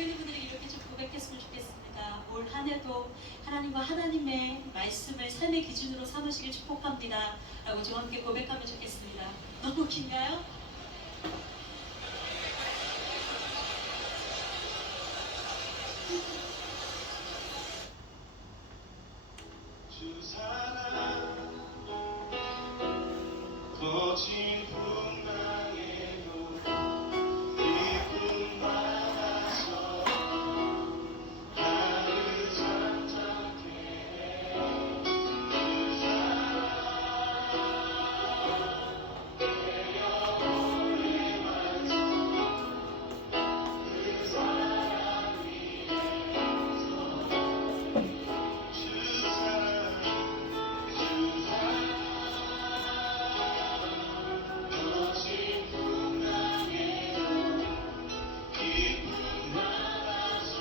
저희 분들에게 이렇게 좀 고백했으면 좋겠습니다. 올 한 해도 하나님과 하나님의 말씀을 삶의 기준으로 삼으시길 축복합니다. 라고 좀 함께 고백하면 좋겠습니다. 너무 긴가요? 주 사랑 거친 풍랑에도 기쁨 받아서 나를 잠잠케 해. 주 사랑 내 영혼의 완성 그 사랑 위에서 주 사랑 거친 풍랑에도 기쁨 받아서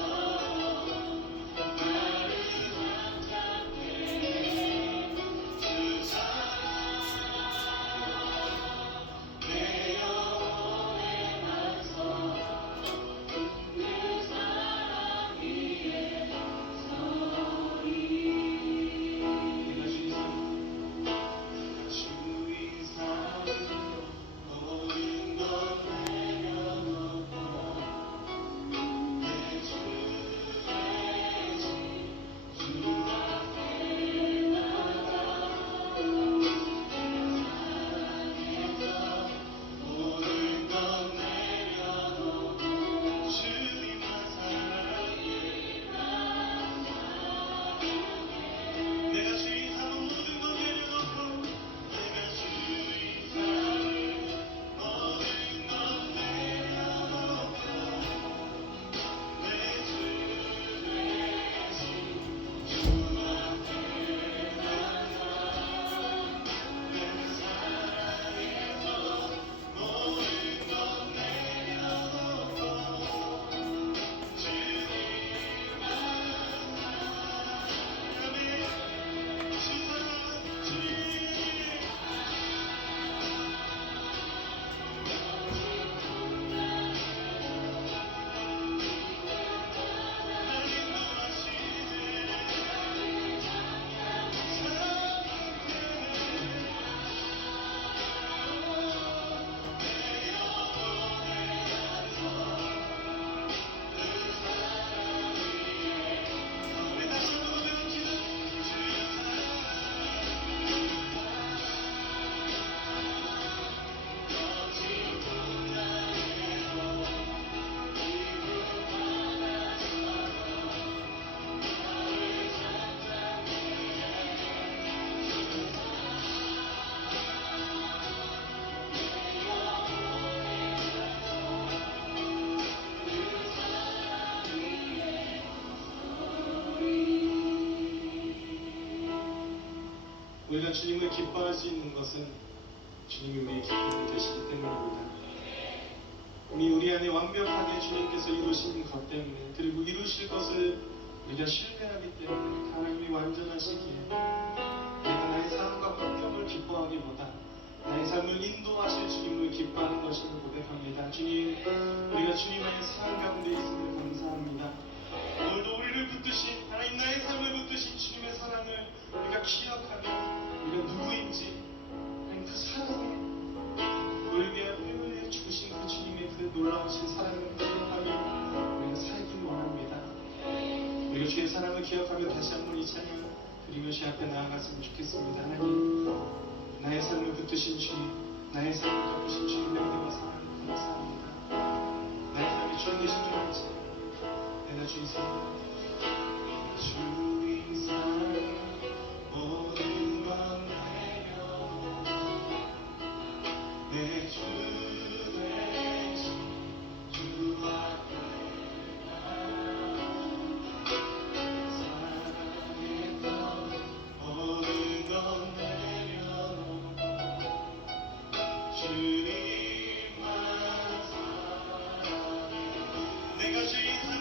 나를 잠잠케 해. 주 사랑 내 영혼의 완성 그 사랑 위에 서리. 주 이상 모든 것 내려놓고 내 주 대신 주 앞에 나가 사랑해서 모든 것 내려놓고 주님만 사랑해. 내가 주 이상 모든 것 내려놓고 내가 주 이상을 모든 것 내려놓고 내 주 대신 주 앞에 나가 내 사랑에서 모든 것 내려놓고 주님만 사랑하며 우리가 주님을 기뻐할 수 있는 것은 주님이 우리의 기쁨이 되시기 때문입니다. 이미 우리 안에 완벽하게 주님께서 이루신 것 때문에, 그리고 이루실 것을 우리가 신뢰하기 때문에 하나님이 완전하시기에 내가 나의 삶과 환경을 기뻐하기보다 나의 삶을 인도하실 주님을 기뻐하는 것임을 고백합니다. 주님, 우리가 주님 안에 사랑 가운데 있음을 감사합니다. 오늘도 우리를 붙드신, 하나님 나의 삶을 붙드신 주님의 사랑을 우리가 기억하며 우리가 누구인지, 하나님 그 사랑에 우리를 위해 회개해 주신 그 주님의 그 놀라우신 사랑을 기억하며 우리가 살길 원합니다. 우리가 주의 사랑을 기억하며 다시 한번 이 찬양 드리며 주 앞에 나아갔으면 좋겠습니다. 하나님, 나의 삶을 붙드신 주님, 나의 삶을 덮으신 주님의 은혜와 사랑을 감사합니다. 나의 삶이 주님 되신 줄 알지. 내가 주 이상 모든 것 내려놓고 내 주 대신 주 앞에 사랑했던 모든 것 내려놓고 주님만 사랑해. 내가 주 이상을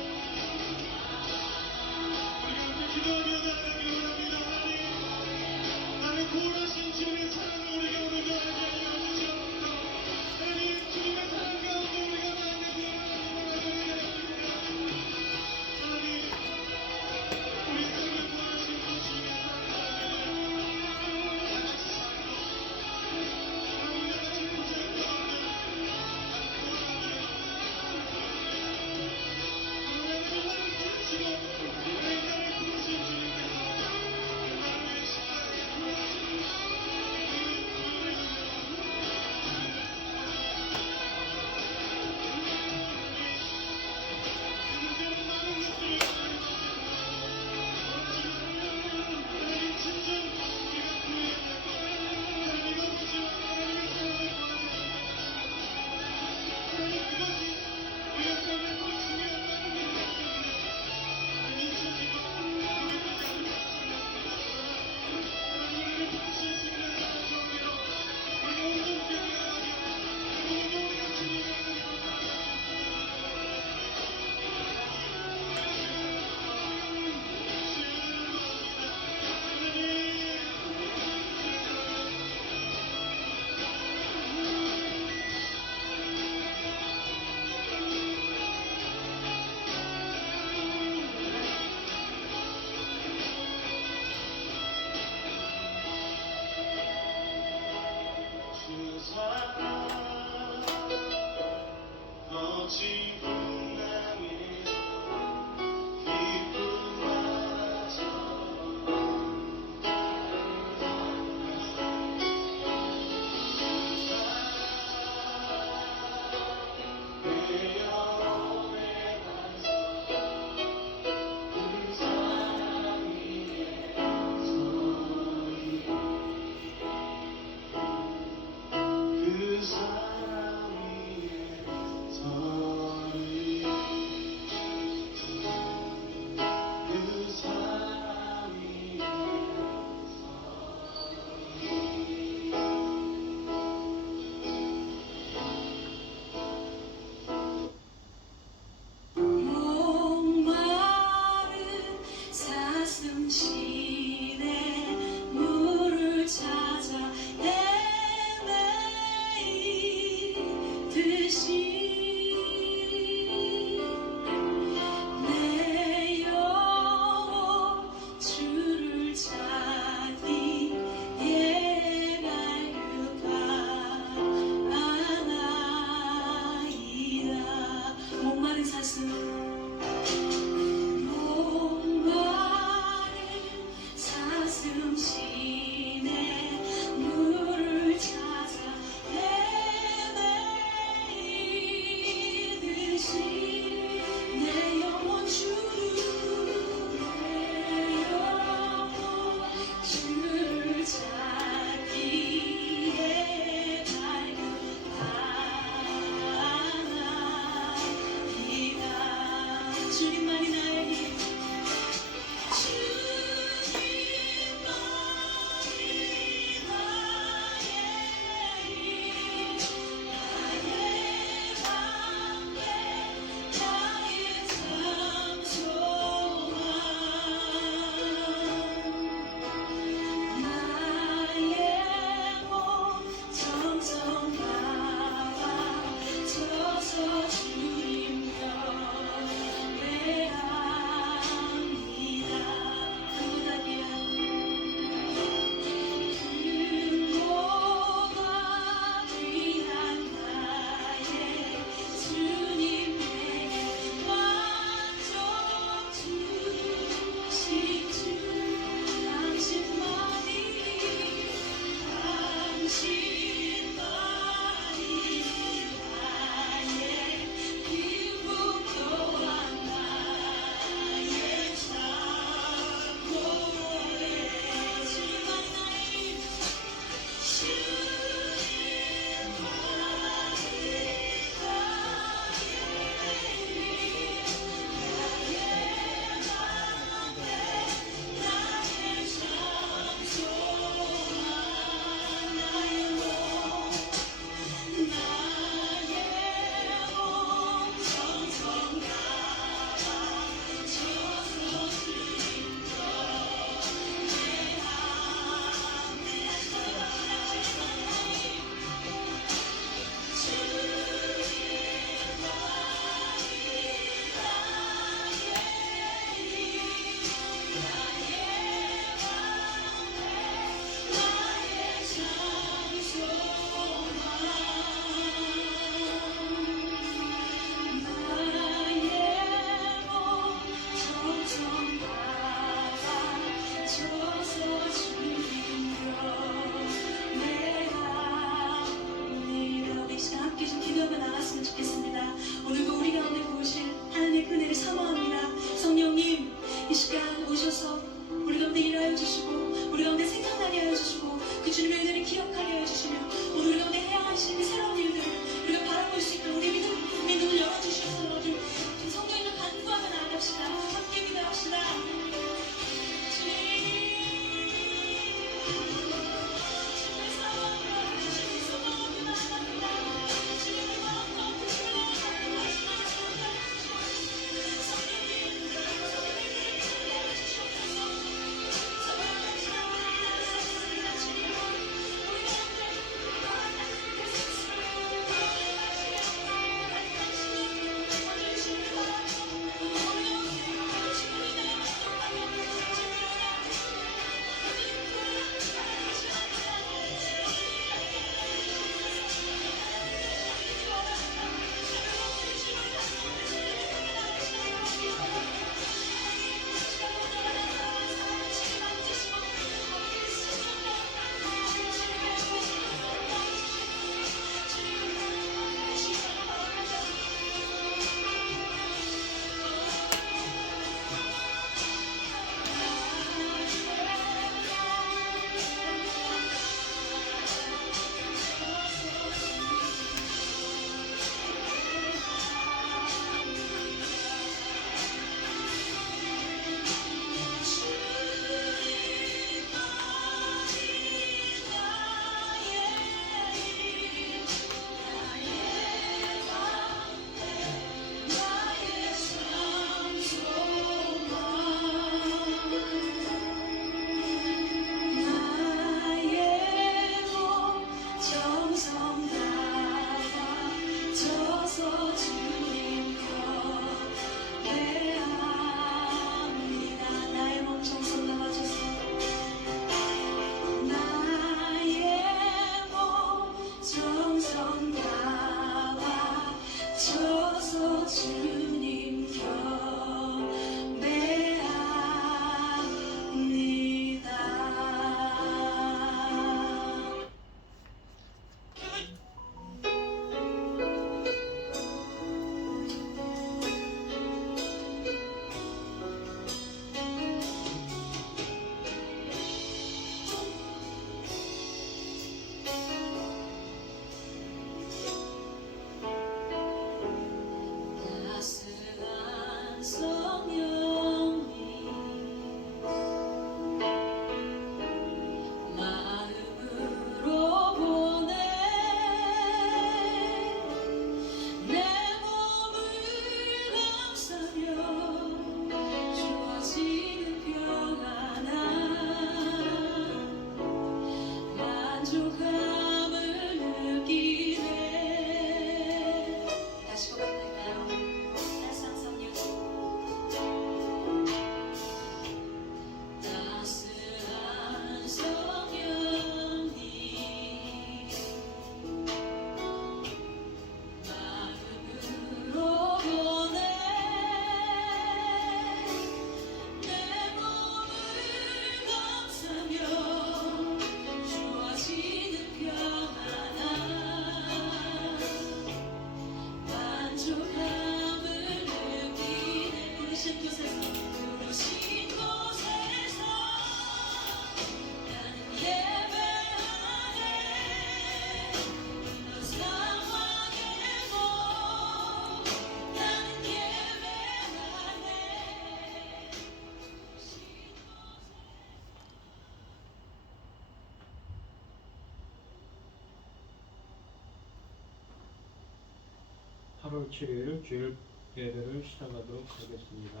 8월 7일 주일 예배를 시작하도록 하겠습니다.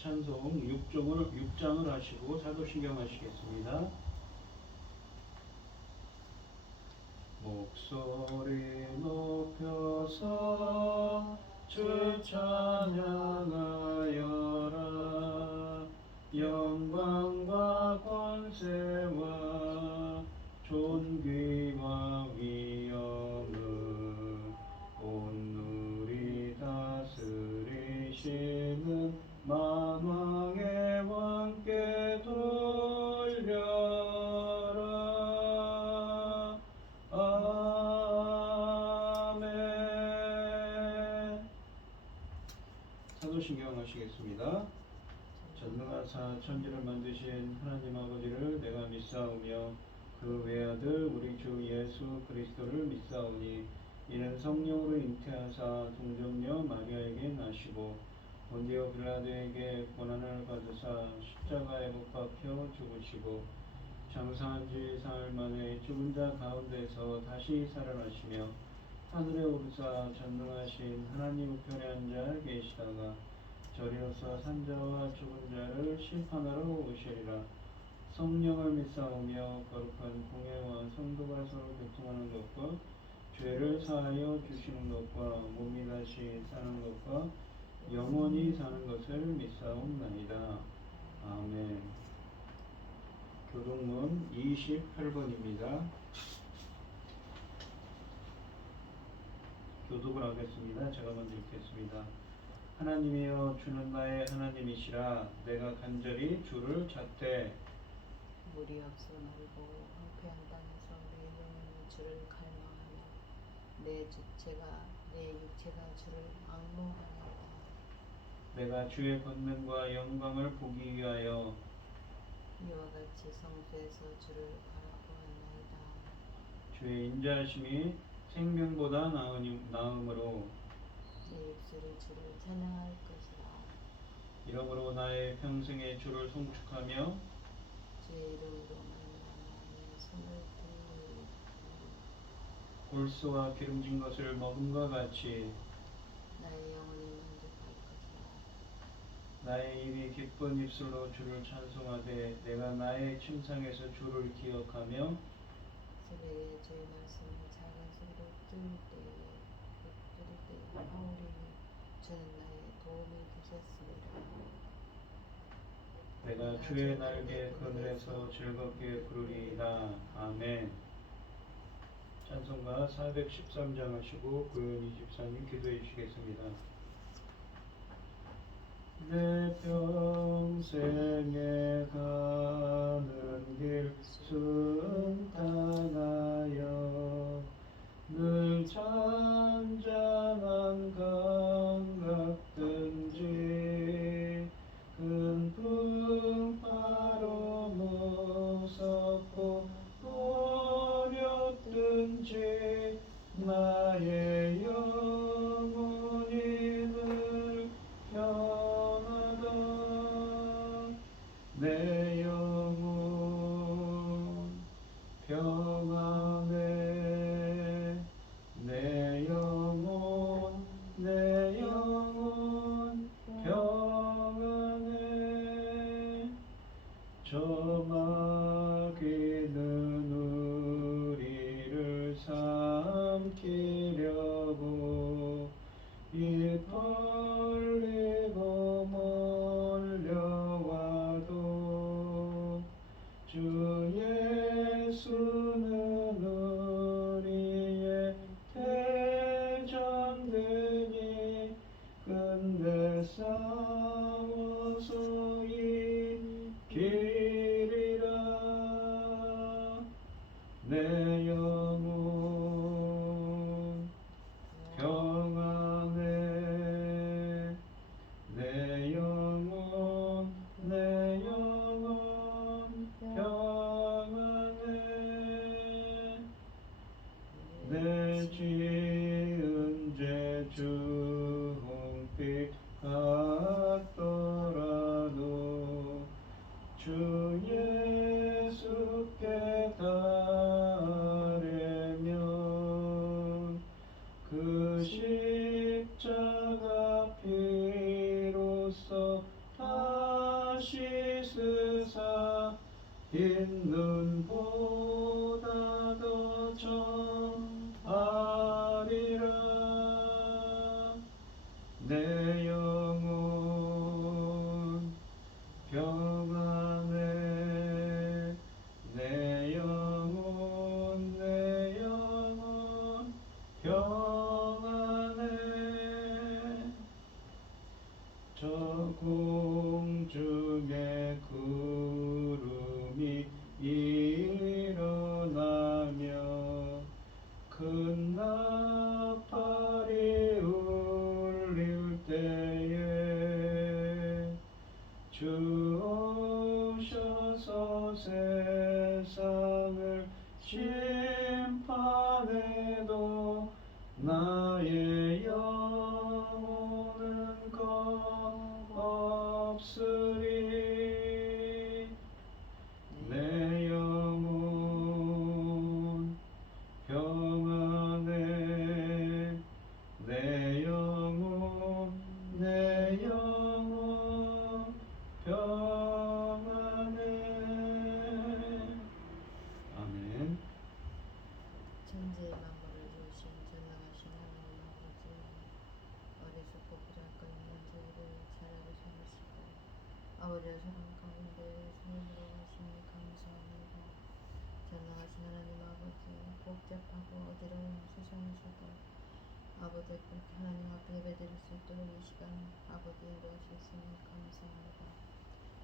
찬송 6장을 하시고 사도신경 하시겠습니다. 목소리 높여서 주 찬양하여라. 영광과 권세와 존귀와 위엄을 온누리 다스리시는 만왕의 왕께 돌려라. 아멘. 사도신경 하시겠습니다. 전능하사 천지를 만드신 하나님 아버지를 내가 믿사오며 그 외아들 우리 주 예수 그리스도를 믿사오니 이는 성령으로 잉태하사 동정녀 마리아에게 나시고 본디오 빌라도에게 고난을 받으사 십자가에 못 박혀 죽으시고 장사한 지 사흘 만에 죽은 자 가운데서 다시 살아나시며 하늘에 오르사 전능하신 하나님 우편에 앉아 계시다가 저리로서 산자와 죽은 자를 심판하러 오시리라. 성령을 믿사오며 거룩한 공예와 성도가 서로 교통하는 것과 죄를 사하여 주시는 것과 몸이 다시 사는 것과 영원히 사는 것을 믿사옵나이다. 아멘. 교동문 28번입니다. 교독을 하겠습니다. 제가 먼저 읽겠습니다. 하나님이여 주는 나의 하나님이시라. 내가 간절히 주를 찾되 물이 없어 넓고 황폐한 땅에서 내 영혼이 주를 갈망하며 내 육체가 주를 앙모하나이다. 내가 주의 권능과 영광을 보기 위하여 이와 같이 성소에서 주를 바라보았나이다. 주의 인자하심이 생명보다 나음으로 내 입술이 주를 찬양할 것이라. 이러므로 나의 평생에 주를 송축하며 주의 이름으로 말미암아 내 손을 들리리이다. 골수와 기름진 것을 먹음과 같이 나의 영혼이 만족할 것이라. 나의 입이 기쁜 입술로 주를 찬송하되 내가 나의 침상에서 주를 기억하며 새벽에 주의 말씀을 작은 소리로 들을 때에 하오리니 주는 나의 도움이 되셨습니다. 내가 주의 날개 그늘에서 즐겁게 부르리이다. 아멘. 찬송가 413장 하시고 고요니 집사님 기도해 주시겠습니다. 내 평생에 가는 길 순탄하여 늘 잔잔한 감각든지 큰 풍파로 무섭고 어렵든지 나의 영혼이 늘 평하다. 내 영혼 평안해. 내 영혼 평안해. 저마귀는 우리를 삼키려고 입 벌리고 몰려와도 주 예수는 우리의 대장되니 끝내 싸워서 이기리라. 내 영혼 평안해. 내 영혼 평안해. 내 지은 죄 주홍빛 같더라도 주 예수께 다 흰 눈보다 더 정하리라. 내 영혼 평안해. 내 영혼 평안해. 저 공중에 구름이 일어나며 큰 나팔이 울릴 때에 주 오셔서 세상을 심판해도 나의 영혼은 겁없으리. 내 영혼 평안해. 내 영혼 평안해. 아멘. 천지의 만물을 지으신 전능하신 하나님 아버지, 어리석고 부족한 있는 저희를 자라고 삼으시고 아버지의 사랑 가운데 삶으로 하시니 감사합니다. 전능하신 하나님 아버지, 복잡하고 어지러운 세상에서도 아버지 그렇게 하나님 앞에 예배드릴 수 있도록 이 시간 아버지 인도하셨으니 감사합니다.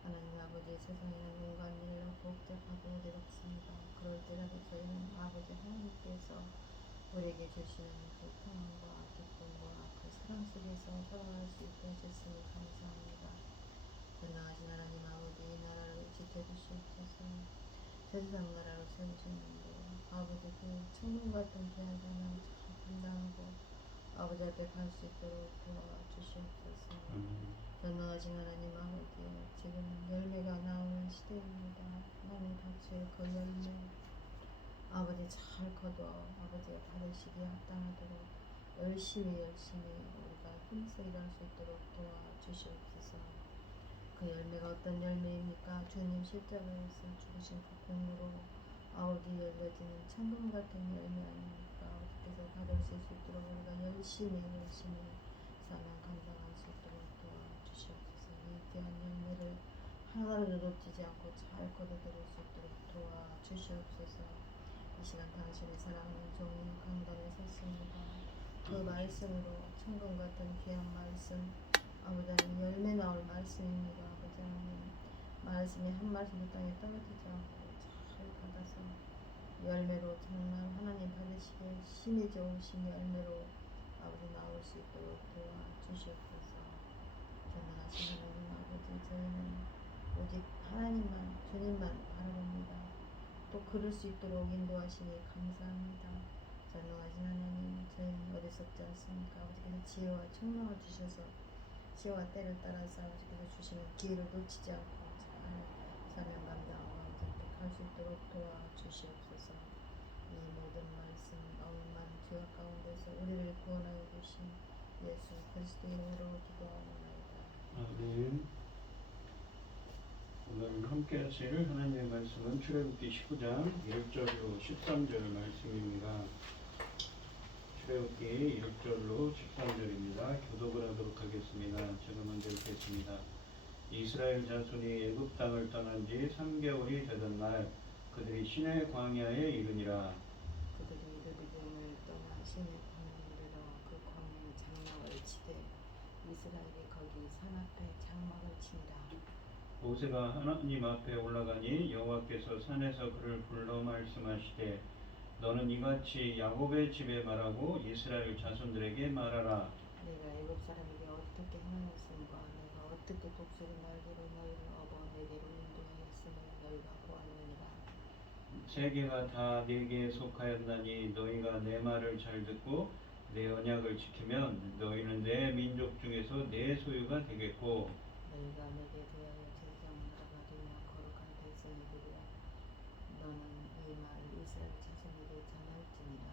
하나님 아버지, 세상에는 온갖 일로 복잡하고 어지럽습니다. 그럴 때라도 저희는 아버지 하나님께서 우리에게 주시는 그 평안과 기쁨과 그 사랑 속에서 살아갈 수 있게 해주시니 감사합니다. 전능하신 하나님 아버지, 이 나라를 지켜주시옵소서. 세상 나라로 세우셨는데 아버지 그 천문 같은 귀한 사명 잘 감당하고 아버지 앞에 갈 수 있도록 도와주시옵소서. 전능하신 하나님 아버지, 지금 열매가 나오는 시대입니다. 많이 닥칠 그 열매 아버지 잘 거둬 아버지가 받으시기에 합당하도록 열심히 우리가 힘써 일할 수 있도록 도와주시옵소서. 그 열매가 어떤 열매입니까? 주님 십자가에서 죽으신 그 공로로 아버지 열려지는 천금 같은 열매 아닙니까? 아버지께서 받으실 수 있도록 우리가 열심히 사명 감당할 수 있도록 도와주시옵소서. 이 귀한 열매를 하나라도 놓치지 않고 잘 거둬들일 수 있도록 도와주시옵소서. 이 시간 당신의 사랑하는 종이 강단에 섰습니다. 그 말씀으로 천금 같은 귀한 말씀, 아버지 하나님 열매 나올 말씀입니다. 아버지 하나님 말씀이 한 말씀도 땅에 떨어지지 않고 잘 받아서 열매로 정말 하나님 받으시기에 심히 좋으신 열매로 아버지 나올 수 있도록 도와주시옵소서. 전능하신 하나님 아버지, 저희는 오직 하나님만 주님만 바라봅니다. 또 그럴 수 있도록 인도하시니 감사합니다. 전능하신 하나님, 저희는 어리석지 않습니까? 아버지께서 지혜와 총명을 주셔서 시와 때를 따라서 아버지께서 주시는 기회를 놓치지 않고 잘 사명 감당하고 아버지 앞에 갈 수 있도록 도와주시옵소서. 이 모든 말씀 엄만 죄악 가운데서 우리를 구원하여 주신 예수 그리스도 이름으로 기도하옵나이다. 아멘. 오늘 함께 하실 하나님의 말씀은 출애굽기 19장 1절로 13절 말씀입니다. 출애굽기 1절로 13절입니다. 교독을 하도록 하겠습니다. 제가 먼저 읽겠습니다. 이스라엘 자손이 애굽 땅을 떠난 지 3개월이 되던 날 그들이 시내 광야에 이르니라. 그들이 르비딤을 떠나 시내 광야에 이르러 그 광야에 장막을 치되 이스라엘이 거기 산 앞에 장막을 친다. 모세가 하나님 앞에 올라가니 여호와께서 산에서 그를 불러 말씀하시되 너는 이같이 야곱의 집에 말하고 이스라엘 자손들에게 말하라. 내가 애굽 사람에게 어떻게 행하였음과 내가 어떻게 독수리 날개로 너희를 업어 내게로 인도하였음을 너희가 보았느니라. 세계가 다 네게 속하였나니 너희가 내 말을 잘 듣고 내 언약을 지키면 너희는 내 민족 중에서 내 소유가 되겠고 너희가 내게 대하여 제사장 나라가 되며 거룩한 백성이 되리라. 너는 이 말을 이스라엘 자손에게 전할지니라.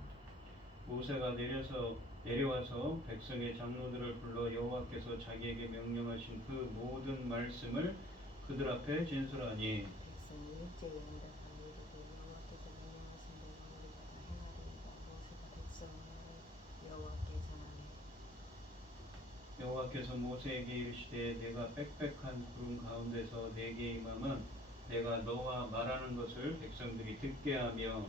모세가 내려와서 백성의 장로들을 불러 여호와께서 자기에게 명령하신 그 모든 말씀을 그들 앞에 진술하니 백성이 육제에 온다고 이르되 여호와께서 명령하신 대로 우리가 다 행하리이다. 모세가 백성을 여호와께 전하매 여호와께서 모세에게 이르시되 내가 빽빽한 구름 가운데서 내게 임함은 내가 너와 말하는 것을 백성들이 듣게 하며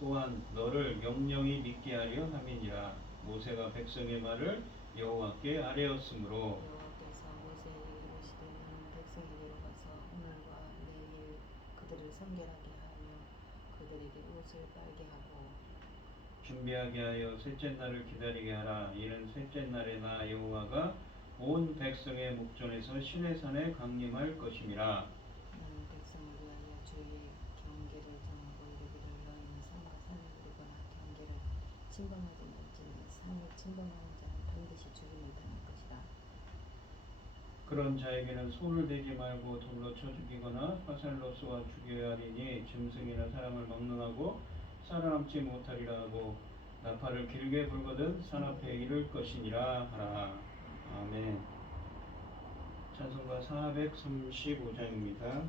또한 너를 영영히 믿게 하려 함이니라. 모세가 백성의 말을 여호와께 아뢰었으므로 여호와께서 모세에게 이르시되 너는 백성에게로 가서 오늘과 내일 그들을 성결하게 하며 그들에게 옷을 빨게 하고 준비하게 하여 셋째 날을 기다리게 하라. 이는 셋째 날에 나 여호와가 온 백성의 목전에서 시내산에 강림할 것임이라. 너는 백성을 위하여 주의 경계를 정하고 이르기를 너희는 산과 산을 누르거나 경계를 침범하지 말지니 산을 침범하는 자는 반드시 죽임을 당할 것이라. 그런 자에게는 손을 대지 말고 돌로 쳐 죽이거나 화살로 쏘아 죽여야 하리니 짐승이나 사람을 막론하고 살아남지 못하리라 하고 나팔을 길게 불거든 산 앞에 이를 것이니라 하라. 아멘. 찬송가 435장입니다.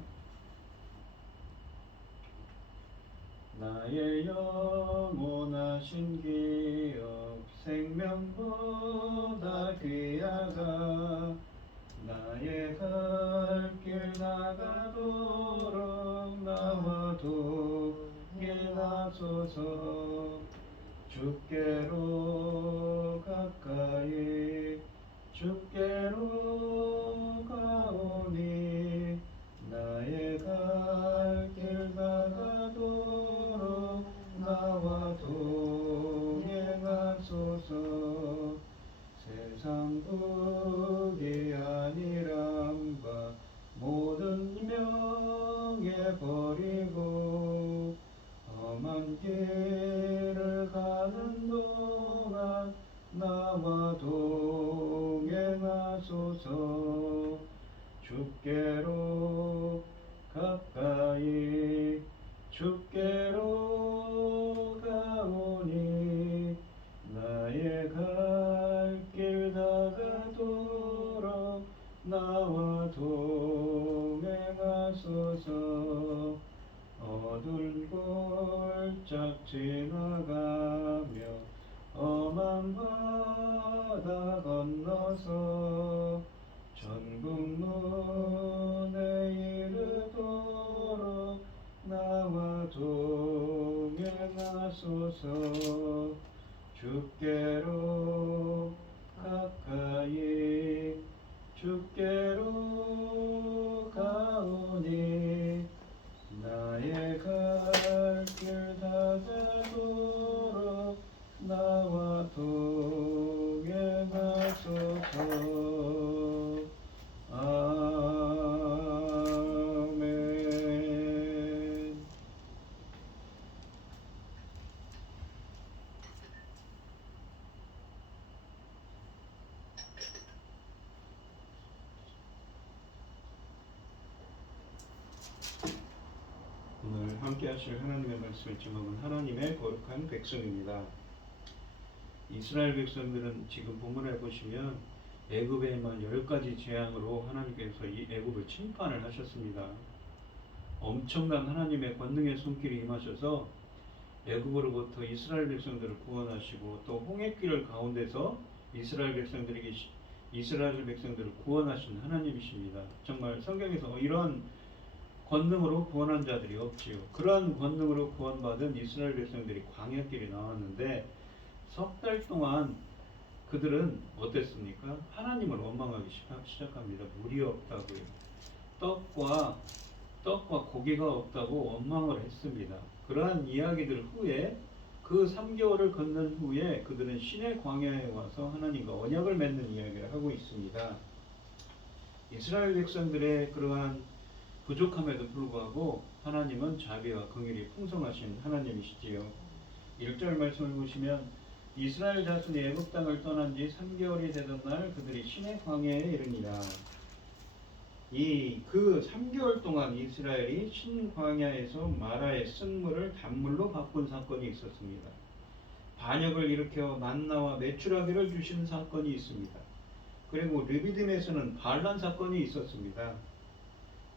나의 영원하신 기업 생명보다 귀하가 나의 갈 길 나가도록 나와 도게 하소서. 주께로 가까이 주께로 가오니 나의 갈 길 나가도록 나와 동행하소서. 세상 부귀 아니람과 모든 명예 버리고 험한 길을 가는 동안 나와 동행하소서. 주께로 가까이 주께로 가오니 나의 갈 길 다가도록 나와 동행하소서. 어두운 골짝 지나가며 험한 바다 건너서 천국 문에 이르도록 나와 동행하소서. 주께로 가까이 주께로 가오니 나의 갈 길 다가도록 나와 동행하소서. 아멘. 오늘 함께 하실 하나님의 말씀의 제목은 하나님의 거룩한 백성입니다. 이스라엘 백성들은 지금 본문에 보시면 애굽에 임한 10가지 재앙으로 하나님께서 이 애굽을 침판을 하셨습니다. 엄청난 하나님의 권능의 손길이 임하셔서 애굽으로부터 이스라엘 백성들을 구원하시고 또 홍해길 가운데서 이스라엘 백성들을 구원하신 하나님이십니다. 정말 성경에서 이런 권능으로 구원한 자들이 없지요. 그러한 권능으로 구원받은 이스라엘 백성들이 광야길에 나왔는데 석 달 동안 그들은 어땠습니까? 하나님을 원망하기 시작합니다. 물이 없다고요. 떡과 고기가 없다고 원망을 했습니다. 그러한 이야기들 후에 그 3개월을 걷는 후에 그들은 시내 광야에 와서 하나님과 언약을 맺는 이야기를 하고 있습니다. 이스라엘 백성들의 그러한 부족함에도 불구하고 하나님은 자비와 긍휼이 풍성하신 하나님이시지요. 1절 말씀을 보시면 이스라엘 자손이 애굽 땅을 떠난 지 3개월이 되던 날 그들이 시내 광야에 이르니라. 그 3개월 동안 이스라엘이 신광야에서 마라의 쓴물을 단물로 바꾼 사건이 있었습니다. 반역을 일으켜 만나와 메추라기를 주신 사건이 있습니다. 그리고 르비딤에서는 반란 사건이 있었습니다.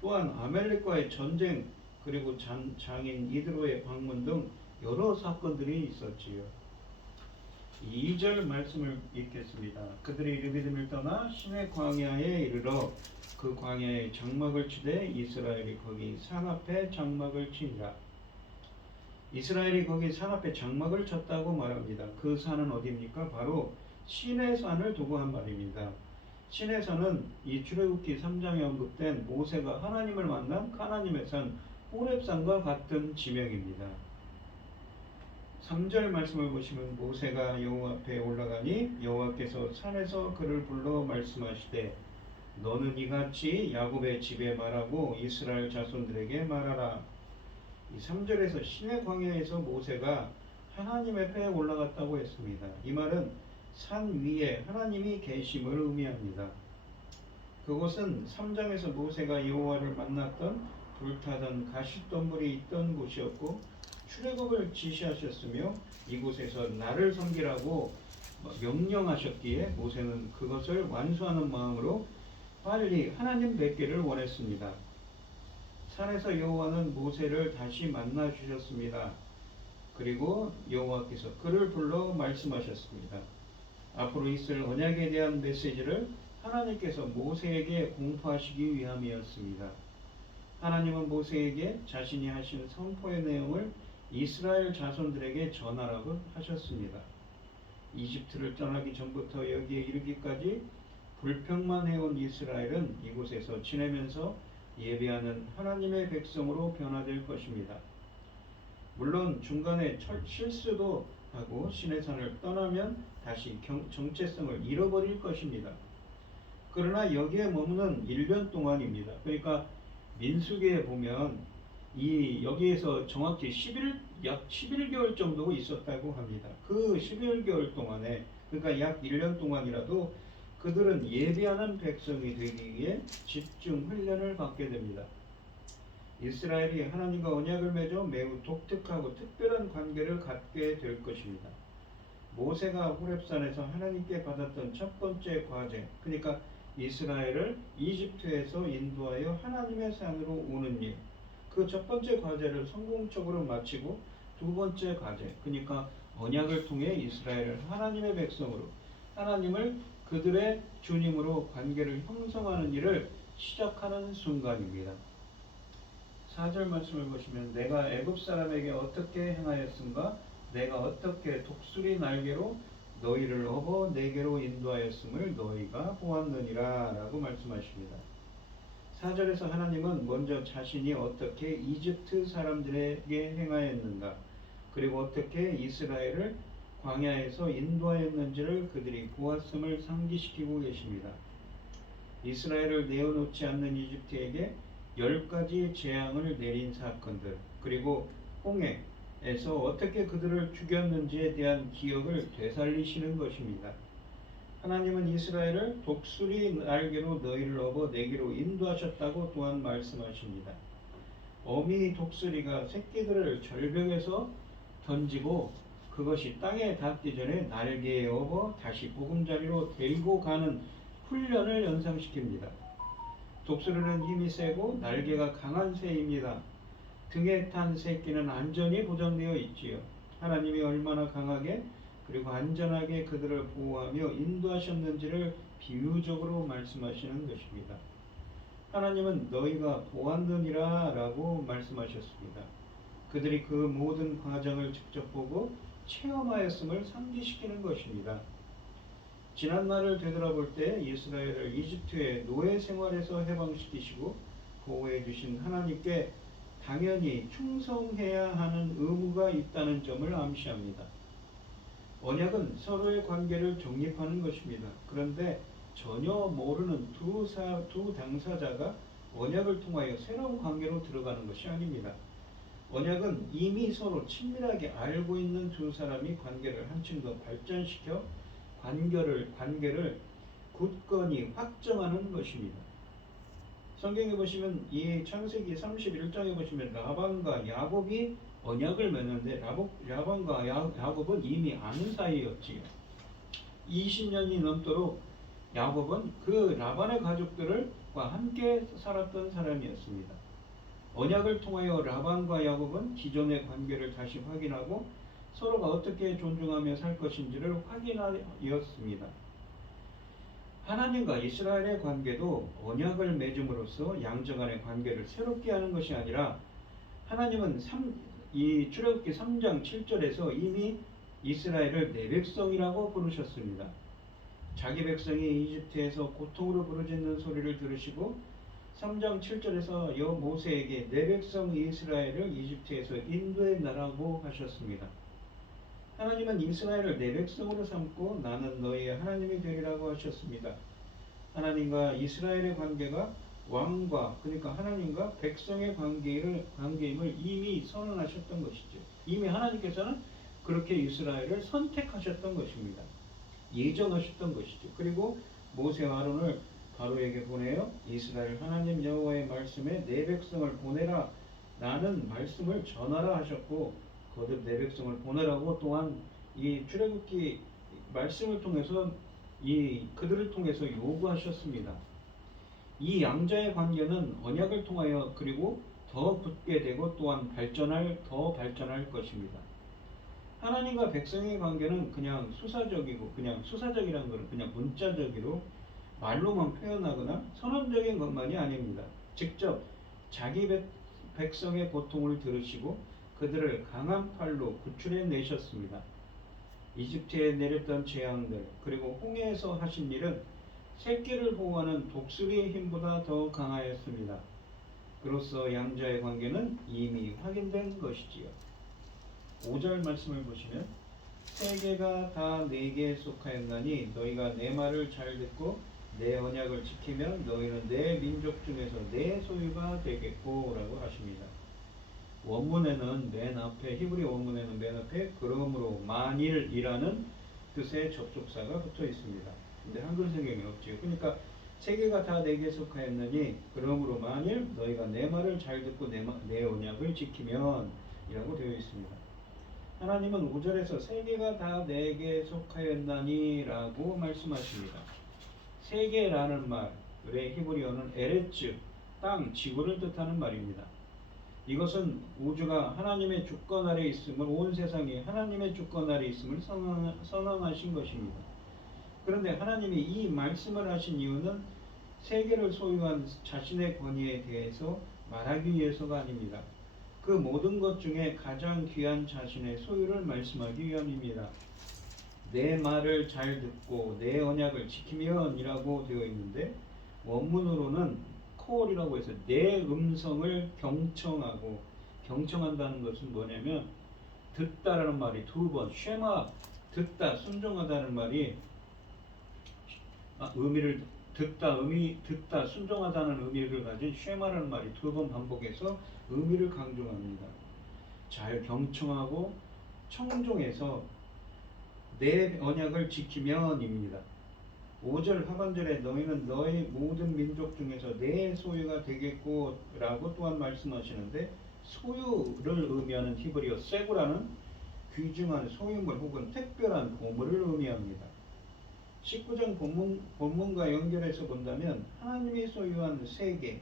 또한 아멜렉과의 전쟁, 그리고 장인 이드로의 방문 등 여러 사건들이 있었지요. 2절 말씀을 읽겠습니다. 그들이 르비딤을 떠나 신의 광야에 이르러 그 광야에 장막을 치되 이스라엘이 거기 산 앞에 장막을 치니라. 이스라엘이 거기 산 앞에 장막을 쳤다고 말합니다. 그 산은 어디입니까? 바로 시내산을 두고 한 말입니다. 시내산은 이 출애굽기 3장에 언급된 모세가 하나님을 만난 하나님의 산 호렙산과 같은 지명입니다. 3절 말씀을 보시면 모세가 여호와 앞에 올라가니 여호와께서 산에서 그를 불러 말씀하시되 너는 이같이 야곱의 집에 말하고 이스라엘 자손들에게 말하라. 이 3절에서 신의 광야에서 모세가 하나님 앞에 올라갔다고 했습니다. 이 말은 산 위에 하나님이 계심을 의미합니다. 그곳은 3장에서 모세가 여호와를 만났던 불타던 가시덤불이 있던 곳이었고 출애굽을 지시하셨으며 이곳에서 나를 섬기라고 명령하셨기에 모세는 그것을 완수하는 마음으로 빨리 하나님 뵙기를 원했습니다. 산에서 여호와는 모세를 다시 만나 주셨습니다. 그리고 여호와께서 그를 불러 말씀하셨습니다. 앞으로 있을 언약에 대한 메시지를 하나님께서 모세에게 공포하시기 위함이었습니다. 하나님은 모세에게 자신이 하신 선포의 내용을 이스라엘 자손들에게 전하라고 하셨습니다. 이집트를 떠나기 전부터 여기에 이르기까지 불평만 해온 이스라엘은 이곳에서 지내면서 예배하는 하나님의 백성으로 변화될 것입니다. 물론 중간에 실수도 하고 시내산을 떠나면 다시 정체성을 잃어버릴 것입니다. 그러나 여기에 머무는 1년 동안입니다. 그러니까 민수기에 보면 여기에서 정확히 약 11개월 정도 있었다고 합니다. 그 11개월 동안에, 그러니까 약 1년 동안이라도 그들은 예배하는 백성이 되기 위해 집중 훈련을 받게 됩니다. 이스라엘이 하나님과 언약을 맺어 매우 독특하고 특별한 관계를 갖게 될 것입니다. 모세가 호렙산에서 하나님께 받았던 첫 번째 과제, 그러니까 이스라엘을 이집트에서 인도하여 하나님의 산으로 오는 일, 그 첫 번째 과제를 성공적으로 마치고 두 번째 과제, 그러니까 언약을 통해 이스라엘을 하나님의 백성으로, 하나님을 그들의 주님으로 관계를 형성하는 일을 시작하는 순간입니다. 4절 말씀을 보시면 내가 애굽 사람에게 어떻게 행하였음과 내가 어떻게 독수리 날개로 너희를 업어 내게로 인도하였음을 너희가 보았느니라 라고 말씀하십니다. 4절에서 하나님은 먼저 자신이 어떻게 이집트 사람들에게 행하였는가, 그리고 어떻게 이스라엘을 광야에서 인도하였는지를 그들이 보았음을 상기시키고 계십니다. 이스라엘을 내어놓지 않는 이집트에게 10가지 재앙을 내린 사건들, 그리고 홍해에서 어떻게 그들을 죽였는지에 대한 기억을 되살리시는 것입니다. 하나님은 이스라엘을 독수리 날개로 너희를 업어 내게로 인도하셨다고 또한 말씀하십니다. 어미 독수리가 새끼들을 절벽에서 던지고 그것이 땅에 닿기 전에 날개에 업어 다시 보금자리로 데리고 가는 훈련을 연상시킵니다. 독수리는 힘이 세고 날개가 강한 새입니다. 등에 탄 새끼는 안전이 보장되어 있지요. 하나님이 얼마나 강하게 그리고 안전하게 그들을 보호하며 인도하셨는지를 비유적으로 말씀하시는 것입니다. 하나님은 너희가 보았느니라 라고 말씀하셨습니다. 그들이 그 모든 과정을 직접 보고 체험하였음을 상기시키는 것입니다. 지난날을 되돌아볼 때 이스라엘을 이집트의 노예 생활에서 해방시키시고 보호해 주신 하나님께 당연히 충성해야 하는 의무가 있다는 점을 암시합니다. 언약은 서로의 관계를 정립하는 것입니다. 그런데 전혀 모르는 두 당사자가 언약을 통하여 새로운 관계로 들어가는 것이 아닙니다. 언약은 이미 서로 친밀하게 알고 있는 두 사람이 관계를 한층 더 발전시켜 관계를 굳건히 확정하는 것입니다. 성경에 보시면 이 창세기 31장에 보시면 라반과 야곱이 언약을 맺는데 라반과 야곱은 이미 아는 사이였지요. 20년이 넘도록 야곱은 그 라반의 가족들과 함께 살았던 사람이었습니다. 언약을 통하여 라반과 야곱은 기존의 관계를 다시 확인하고 서로가 어떻게 존중하며 살 것인지를 확인하였습니다. 하나님과 이스라엘의 관계도 언약을 맺음으로써 양자 간의 관계를 새롭게 하는 것이 아니라 하나님은 이 출애굽기 3장 7절에서 이미 이스라엘을 내 백성이라고 부르셨습니다. 자기 백성이 이집트에서 고통으로 부르짖는 소리를 들으시고 3장 7절에서 여 모세에게 내 백성 이스라엘을 이집트에서 인도해내라고 하셨습니다. 하나님은 이스라엘을 내 백성으로 삼고 나는 너희의 하나님이 되리라고 하셨습니다. 하나님과 이스라엘의 관계가 왕과 그러니까 하나님과 백성의 관계임을 이미 선언하셨던 것이죠. 이미 하나님께서는 그렇게 이스라엘을 선택하셨던 것입니다. 예정하셨던 것이죠. 그리고 모세와 아론을 바로에게 보내어 이스라엘 하나님 여호와의 말씀에 내 백성을 보내라 라는 말씀을 전하라 하셨고 거듭 내 백성을 보내라고 또한 이 출애굽기 말씀을 통해서 그들을 통해서 요구하셨습니다. 이 양자의 관계는 언약을 통하여 그리고 더 붙게 되고 또한 더 발전할 것입니다. 하나님과 백성의 관계는 그냥 수사적이라는 것은 그냥 문자적으로 말로만 표현하거나 선언적인 것만이 아닙니다. 직접 자기 백성의 고통을 들으시고 그들을 강한 팔로 구출해 내셨습니다. 이집트에 내렸던 재앙들 그리고 홍해에서 하신 일은 새끼를 보호하는 독수리의 힘보다 더 강하였습니다. 그로써 양자의 관계는 이미 확인된 것이지요. 5절 말씀을 보시면 세계가 다 내게 속하였나니 너희가 내 말을 잘 듣고 내 언약을 지키면 너희는 내 민족 중에서 내 소유가 되겠고 라고 하십니다. 원문에는 맨 앞에 히브리 원문에는 맨 앞에 그러므로 만일이라는 뜻의 접속사가 붙어 있습니다. 근데 한글 성경이 없지요. 그러니까 세계가 다 내게 속하였느니 그러므로 만일 너희가 내 말을 잘 듣고 내 언약을 지키면 이라고 되어 있습니다. 하나님은 5절에서 세계가 다 내게 속하였나니 라고 말씀하십니다. 세계라는 말의 히브리어는 에레츠, 땅, 지구를 뜻하는 말입니다. 이것은 우주가 하나님의 주권 아래 있음을 온 세상이 하나님의 주권 아래 있음을 선언하신 것입니다. 그런데 하나님이 이 말씀을 하신 이유는 세계를 소유한 자신의 권위에 대해서 말하기 위해서가 아닙니다. 그 모든 것 중에 가장 귀한 자신의 소유를 말씀하기 위함입니다. 내 말을 잘 듣고 내 언약을 지키면 이라고 되어 있는데 원문으로는 콜이라고 해서 내 음성을 경청한다는 것은 뭐냐면 듣다라는 말이 두 번 쉐마 듣다 순종하다는 말이 의미를 듣다 순종하다는 의미를 가진 쉐마라는 말이 두 번 반복해서 의미를 강조합니다. 잘 경청하고 청종해서 내 언약을 지키면입니다. 5절 하반절에 너희는 너희 모든 민족 중에서 내 소유가 되겠고 라고 또한 말씀하시는데 소유를 의미하는 히브리어 세구라는 귀중한 소유물 혹은 특별한 보물을 의미합니다. 19장 본문과 연결해서 본다면 하나님이 소유한 세계의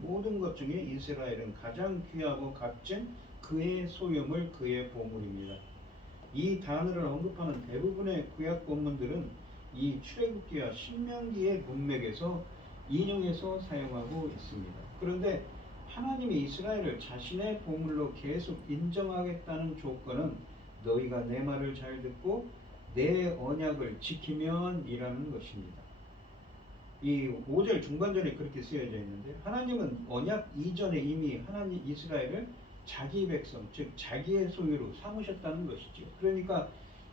모든 것 중에 이스라엘은 가장 귀하고 값진 그의 소유물, 그의 보물입니다. 이 단어를 언급하는 대부분의 구약 본문들은 이 출애굽기와 신명기의 문맥에서 인용해서 사용하고 있습니다. 그런데 하나님이 이스라엘을 자신의 보물로 계속 인정하겠다는 조건은 너희가 내 말을 잘 듣고 내 언약을 지키면 이라는 것입니다. 이 5절 중반절에 그렇게 쓰여져 있는데 하나님은 언약 이전에 이미 이스라엘을 자기 백성 즉 자기의 소유로 삼으셨다는 것이죠. 그러니까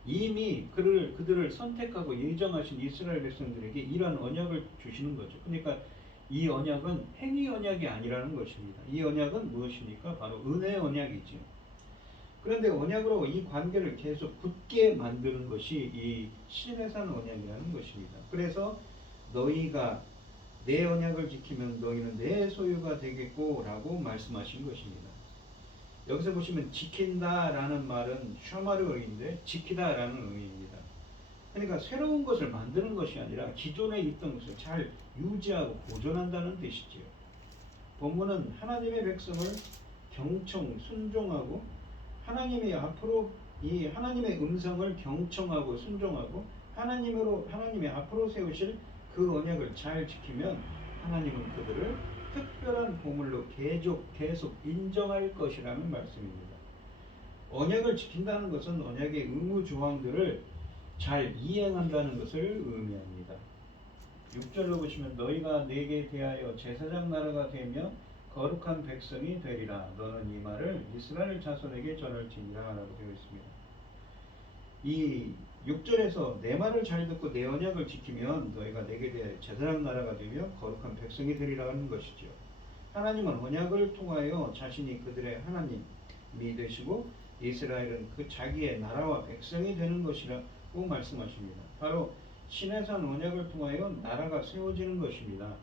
이미 그들을 선택하고 예정하신 이스라엘 백성들에게 이러한 언약을 주시는 거죠. 그러니까 이 언약은 행위 언약이 아니라는 것입니다. 이 언약은 무엇입니까? 바로 은혜의 언약이죠. 그런데 언약으로 이 관계를 계속 굳게 만드는 것이 이 시내산 언약이라는 것입니다. 그래서 너희가 내 언약을 지키면 너희는 내 소유가 되겠고 라고 말씀하신 것입니다. 여기서 보시면 지킨다라는 말은 샤마르어인데 지키다라는 의미입니다. 그러니까 새로운 것을 만드는 것이 아니라 기존에 있던 것을 잘 유지하고 보존한다는 뜻이지요. 본문은 하나님의 백성을 경청, 순종하고 하나님의 음성을 경청하고 순종하고 하나님의 앞으로 세우실 그 언약을 잘 지키면 하나님은 그들을 특별한 보물로 계속 인정할 것이라는 말씀입니다. 언약을 지킨다는 것은 언약의 의무 조항들을 잘 이행한다는 것을 의미합니다. 6절로 보시면 너희가 내게 대하여 제사장 나라가 되며 거룩한 백성이 되리라. 너는 이 말을 이스라엘 자손에게 전할지니라 라고 되어 있습니다. 이 6절에서 내 말을 잘 듣고 내 언약을 지키면 너희가 내게 대하여 제사장 나라가 되며 거룩한 백성이 되리라는 것이죠. 하나님은 언약을 통하여 자신이 그들의 하나님이 되시고 이스라엘은 그 자기의 나라와 백성이 되는 것이라고 말씀하십니다. 바로 시내산 언약을 통하여 나라가 세워지는 것입니다.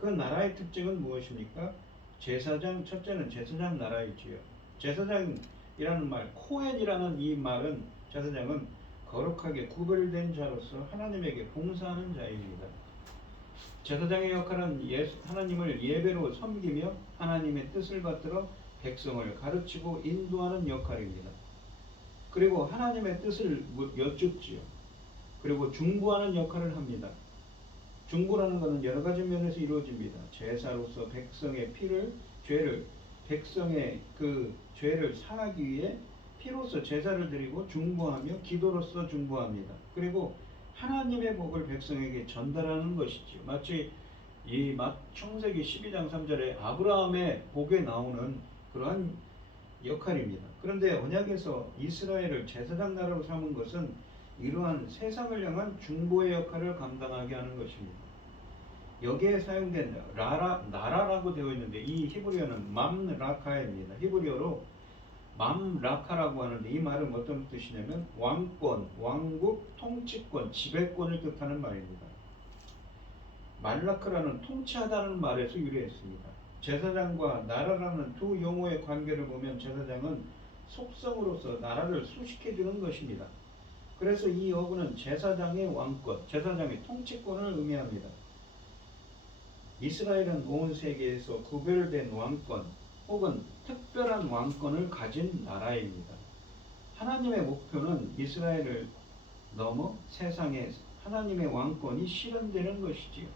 그 나라의 특징은 무엇입니까? 첫째는 제사장 나라이지요. 제사장이라는 말, 코헨이라는 이 말은 제사장은 거룩하게 구별된 자로서 하나님에게 봉사하는 자입니다. 제사장의 역할은 하나님을 예배로 섬기며 하나님의 뜻을 받들어 백성을 가르치고 인도하는 역할입니다. 그리고 하나님의 뜻을 여쭙지요. 그리고 중보하는 역할을 합니다. 중보라는 것은 여러 가지 면에서 이루어집니다. 제사로서 백성의 백성의 그 죄를 사하기 위해 피로써 제사를 드리고 중보하며 기도로서 중보합니다. 그리고 하나님의 복을 백성에게 전달하는 것이지요. 마치 이 창세기 12장 3절에 아브라함의 복에 나오는 그러한 역할입니다. 그런데 언약에서 이스라엘을 제사장 나라로 삼은 것은 이러한 세상을 향한 중보의 역할을 감당하게 하는 것입니다. 여기에 사용된 나라라고 되어 있는데 이 히브리어는 맘라카입니다. 히브리어로 맘라카라고 하는데 이 말은 어떤 뜻이냐면 왕권, 왕국, 통치권, 지배권을 뜻하는 말입니다. 말라크라는 통치하다는 말에서 유래했습니다. 제사장과 나라라는 두 용어의 관계를 보면 제사장은 속성으로서 나라를 수식해주는 것입니다. 그래서 이 어구는 제사장의 왕권, 제사장의 통치권을 의미합니다. 이스라엘은 온 세계에서 구별된 왕권 혹은 특별한 왕권을 가진 나라입니다. 하나님의 목표는 이스라엘을 넘어 세상에 하나님의 왕권이 실현되는 것이지요.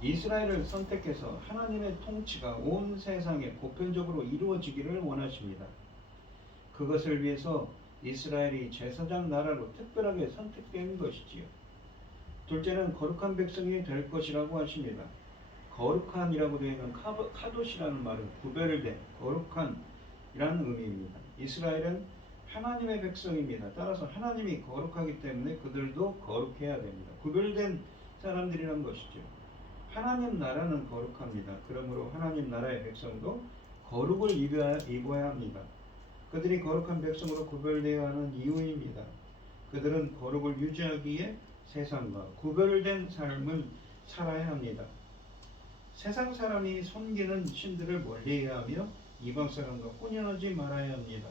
이스라엘을 선택해서 하나님의 통치가 온 세상에 보편적으로 이루어지기를 원하십니다. 그것을 위해서 이스라엘이 제사장 나라로 특별하게 선택된 것이지요. 둘째는 거룩한 백성이 될 것이라고 하십니다. 거룩한이라고 되어 있는 카도시라는 말은 구별된 거룩한이라는 의미입니다. 이스라엘은 하나님의 백성입니다. 따라서 하나님이 거룩하기 때문에 그들도 거룩해야 됩니다. 구별된 사람들이란 것이죠. 하나님 나라는 거룩합니다. 그러므로 하나님 나라의 백성도 거룩을 입어야 합니다. 그들이 거룩한 백성으로 구별되어야 하는 이유입니다. 그들은 거룩을 유지하기에 세상과 구별된 삶을 살아야 합니다. 세상 사람이 섬기는 신들을 멀리해야 하며 이방 사람과 혼연하지 말아야 합니다.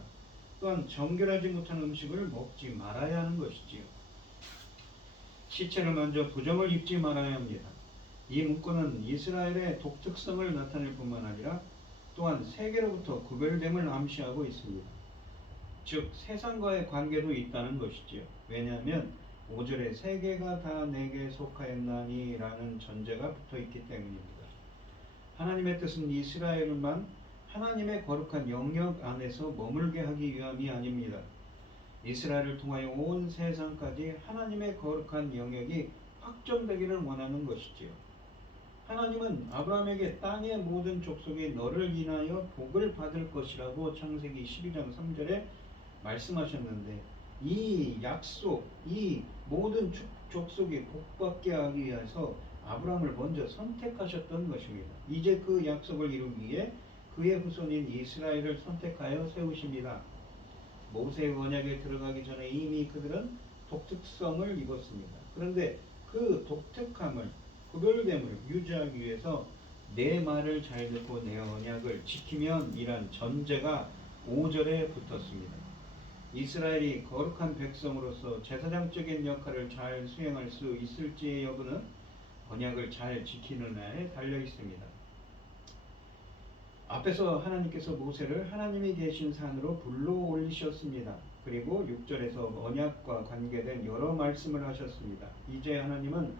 또한 정결하지 못한 음식을 먹지 말아야 하는 것이지요. 시체를 만져 부정을 입지 말아야 합니다. 이 문구는 이스라엘의 독특성을 나타낼 뿐만 아니라 또한 세계로부터 구별됨을 암시하고 있습니다. 즉 세상과의 관계도 있다는 것이지요. 왜냐하면 5절에 세계가 다 내게 속하였나니 라는 전제가 붙어있기 때문입니다. 하나님의 뜻은 이스라엘만 하나님의 거룩한 영역 안에서 머물게 하기 위함이 아닙니다. 이스라엘을 통하여 온 세상까지 하나님의 거룩한 영역이 확정되기를 원하는 것이지요. 하나님은 아브라함에게 땅의 모든 족속이 너를 인하여 복을 받을 것이라고 창세기 12장 3절에 말씀하셨는데 이 약속, 이 모든 족속이 복받게 하기 위해서 아브라함을 먼저 선택하셨던 것입니다. 이제 그 약속을 이루기 위해 그의 후손인 이스라엘을 선택하여 세우십니다. 모세의 언약에 들어가기 전에 이미 그들은 독특성을 입었습니다. 그런데 그 독특함을, 구별됨을 유지하기 위해서 내 말을 잘 듣고 내 언약을 지키면 이란 전제가 5절에 붙었습니다. 이스라엘이 거룩한 백성으로서 제사장적인 역할을 잘 수행할 수 있을지의 여부는 언약을 잘 지키느냐에 달려 있습니다. 앞에서 하나님께서 모세를 하나님이 계신 산으로 불러 올리셨습니다. 그리고 6절에서 언약과 관계된 여러 말씀을 하셨습니다. 이제 하나님은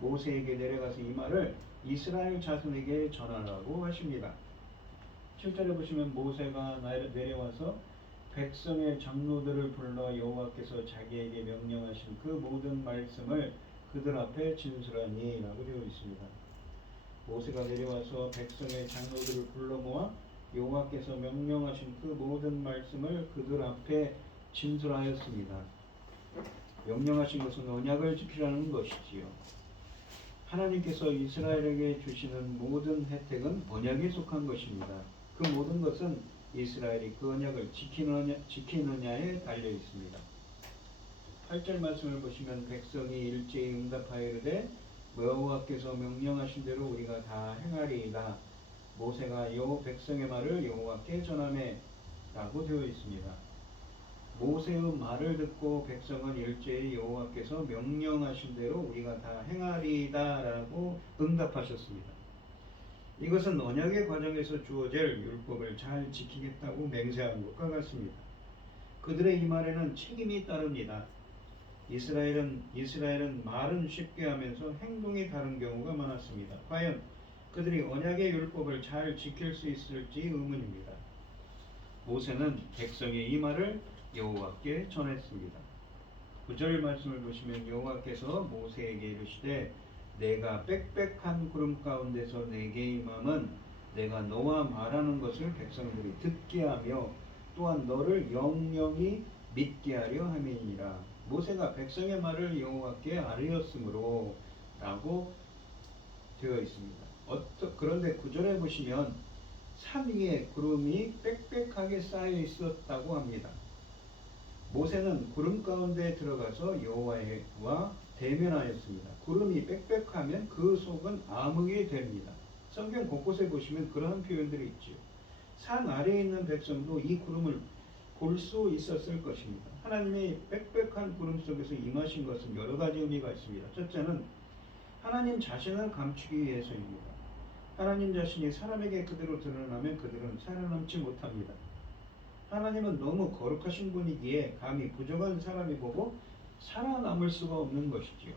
모세에게 내려가서 이 말을 이스라엘 자손에게 전하라고 하십니다. 7절에 보시면 모세가 내려와서 백성의 장로들을 불러 여호와께서 자기에게 명령하신 그 모든 말씀을 그들 앞에 진술하니 라고 되어 있습니다. 모세가 내려와서 백성의 장로들을 불러 모아 여호와께서 명령하신 그 모든 말씀을 그들 앞에 진술하였습니다. 명령하신 것은 언약을 지키라는 것이지요. 하나님께서 이스라엘에게 주시는 모든 혜택은 언약에 속한 것입니다. 그 모든 것은 이스라엘이 그 언약을 지키느냐에 달려 있습니다. 8절 말씀을 보시면 백성이 일제히 응답하여 이르되 여호와께서 명령하신 대로 우리가 다 행하리이다. 모세가 백성의 말을 여호와께 전하매 라고 되어 있습니다. 모세의 말을 듣고 백성은 일제히 여호와께서 명령하신 대로 우리가 다 행하리이다 라고 응답하셨습니다. 이것은 언약의 과정에서 주어질 율법을 잘 지키겠다고 맹세한 것과 같습니다. 그들의 이 말에는 책임이 따릅니다. 이스라엘은 말은 쉽게 하면서 행동이 다른 경우가 많았습니다. 과연 그들이 언약의 율법을 잘 지킬 수 있을지 의문입니다. 모세는 백성의 이 말을 여호와께 전했습니다. 9절 말씀을 보시면 여호와께서 모세에게 이르시되 내가 빽빽한 구름 가운데서 내게 임함은 내가 너와 말하는 것을 백성들이 듣게 하며 또한 너를 영영히 믿게 하려 함이니라. 모세가 백성의 말을 여호와께 아뢰었으므로 라고 되어 있습니다. 그런데 9절에 보시면 산 위에 구름이 빽빽하게 쌓여 있었다고 합니다. 모세는 구름 가운데 들어가서 여호와와 대면하였습니다. 구름이 빽빽하면 그 속은 암흑이 됩니다. 성경 곳곳에 보시면 그러한 표현들이 있죠. 산 아래에 있는 백성도 이 구름을 볼 수 있었을 것입니다. 하나님이 빽빽한 구름 속에서 임하신 것은 여러 가지 의미가 있습니다. 첫째는 하나님 자신을 감추기 위해서입니다. 하나님 자신이 사람에게 그대로 드러나면 그들은 살아남지 못합니다. 하나님은 너무 거룩하신 분이기에 감히 부정한 사람이 보고 살아남을 수가 없는 것이지요.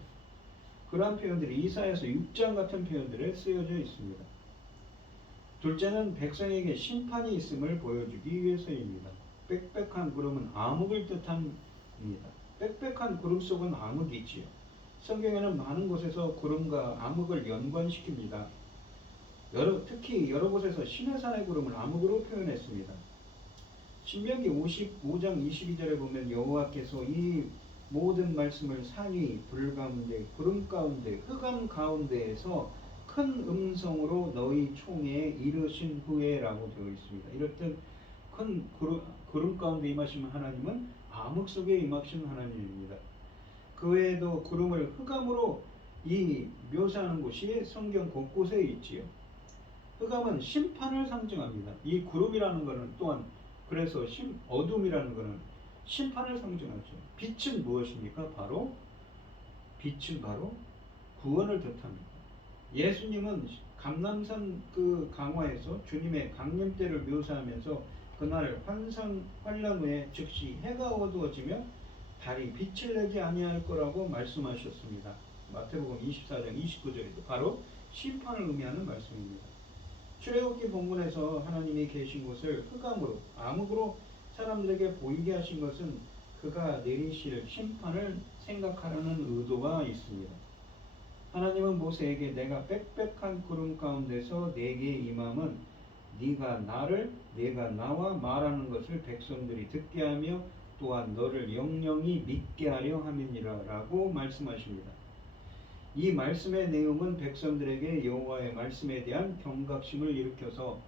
그러한 표현들이 이사야서 6장 같은 표현들에 쓰여져 있습니다. 둘째는 백성에게 심판이 있음을 보여주기 위해서입니다. 빽빽한 구름은 암흑을 뜻합니다. 빽빽한 구름 속은 암흑이 있지요. 성경에는 많은 곳에서 구름과 암흑을 연관시킵니다. 특히 여러 곳에서 시내산의 구름을 암흑으로 표현했습니다. 신명기 55장 22절에 보면 여호와께서 이 모든 말씀을 산 위, 불 가운데, 구름 가운데, 흑암 가운데에서 큰 음성으로 너희 총에 이르신 후에 라고 되어 있습니다. 이렇듯 큰 구름 가운데 임하신 하나님은 암흑 속에 임하신 하나님입니다. 그 외에도 구름을 흑암으로 묘사하는 곳이 성경 곳곳에 있지요. 흑암은 심판을 상징합니다. 이 구름이라는 것은 또한 그래서 어둠이라는 것은 심판을 상징하죠. 빛은 무엇입니까? 빛은 바로 구원을 뜻합니다. 예수님은 감람산 그 강화에서 주님의 강림 때를 묘사하면서 그날 환란 후에 즉시 해가 어두워지며 달이 빛을 내지 아니할 거라고 말씀하셨습니다. 마태복음 24장 29절에도 바로 심판을 의미하는 말씀입니다. 출애굽기 본문에서 하나님이 계신 곳을 흑암으로 암흑으로 사람들에게 보이게 하신 것은 그가 내리실 심판을 생각하라는 의도가 있습니다. 하나님은 모세에게 내가 빽빽한 구름 가운데서 내게 임함은 내가 나와 말하는 것을 백성들이 듣게 하며 또한 너를 영영히 믿게 하려 함이니라 라고 말씀하십니다. 이 말씀의 내용은 백성들에게 여호와의 말씀에 대한 경각심을 일으켜서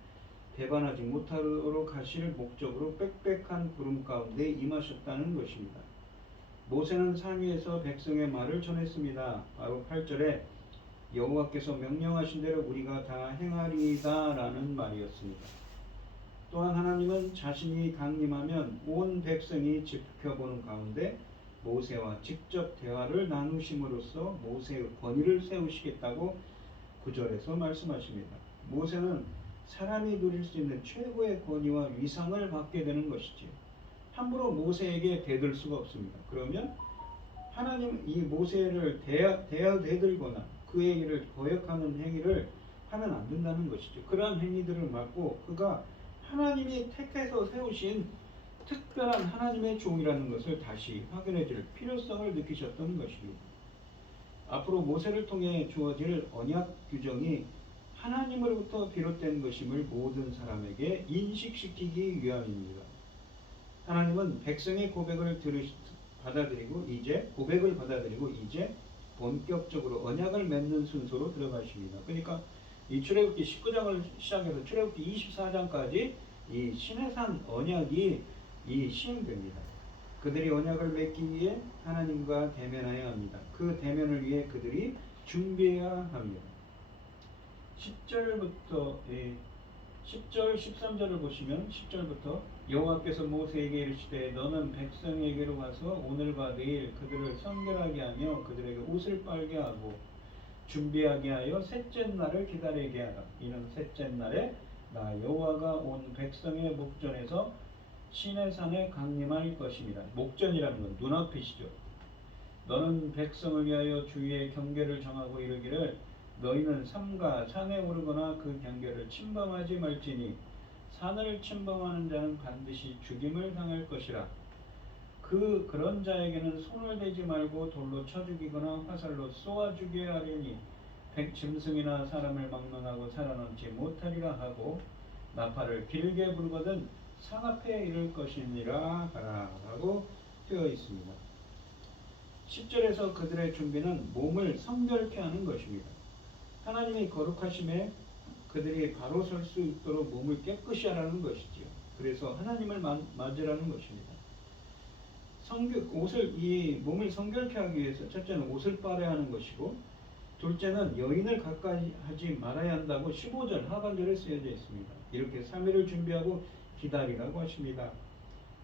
배반하지 못하도록 하실 목적으로 빽빽한 구름 가운데 임하셨다는 것입니다. 모세는 산 위에서 백성의 말을 전했습니다. 바로 8절에 여호와께서 명령하신 대로 우리가 다 행하리이다 라는 말이었습니다. 또한 하나님은 자신이 강림하면 온 백성이 지켜보는 가운데 모세와 직접 대화를 나누심으로써 모세의 권위를 세우시겠다고 9절에서 말씀하십니다. 모세는 사람이 누릴 수 있는 최고의 권위와 위상을 받게 되는 것이지요. 함부로 모세에게 대들 수가 없습니다. 그러면 하나님 이 모세를 대들거나 그의 일을 거역하는 행위를 하면 안 된다는 것이죠. 그러한 행위들을 막고 그가 하나님이 택해서 세우신 특별한 하나님의 종이라는 것을 다시 확인해 줄 필요성을 느끼셨던 것입니다. 앞으로 모세를 통해 주어질 언약 규정이 하나님으로부터 비롯된 것임을 모든 사람에게 인식시키기 위함입니다. 하나님은 백성의 고백을 받아들이고 이제 본격적으로 언약을 맺는 순서로 들어가십니다. 그러니까 이 출애굽기 19장을 시작해서 출애굽기 24장까지 이 시내산 언약이 시행됩니다. 그들이 언약을 맺기 위해 하나님과 대면해야 합니다. 그 대면을 위해 그들이 준비해야 합니다. 10절부터 10절 13절을 보시면 10절부터 여호와께서 모세에게 이르시되 너는 백성에게로 가서 오늘과 내일 그들을 성결하게 하며 그들에게 옷을 빨게 하고 준비하게 하여 셋째 날을 기다리게 하라. 이는 셋째 날에 나 여호와가 온 백성의 목전에서 시내산에 강림할 것입니다. 목전이라는 건 눈앞이시죠. 너는 백성을 위하여 주위의 경계를 정하고 이르기를 너희는 삼가 산에 오르거나 그 경계를 침범하지 말지니 산을 침범하는 자는 반드시 죽임을 당할 것이라. 그런 자에게는 손을 대지 말고 돌로 쳐 죽이거나 화살로 쏘아 죽게 하려니 짐승이나 사람을 막론하고 살아남지 못하리라 하고 나팔을 길게 불거든 산 앞에 이를 것이니라 하라 라고 되어 있습니다. 10절에서 그들의 준비는 몸을 성결케 하는 것입니다. 하나님이 거룩하심에 그들이 바로 설 수 있도록 몸을 깨끗이 하라는 것이지요. 그래서 하나님을 맞으라는 것입니다. 이 몸을 성결케 하기 위해서 첫째는 옷을 빨아야 하는 것이고 둘째는 여인을 가까이 하지 말아야 한다고 15절 하반절에 쓰여져 있습니다. 이렇게 3일을 준비하고 기다리라고 하십니다.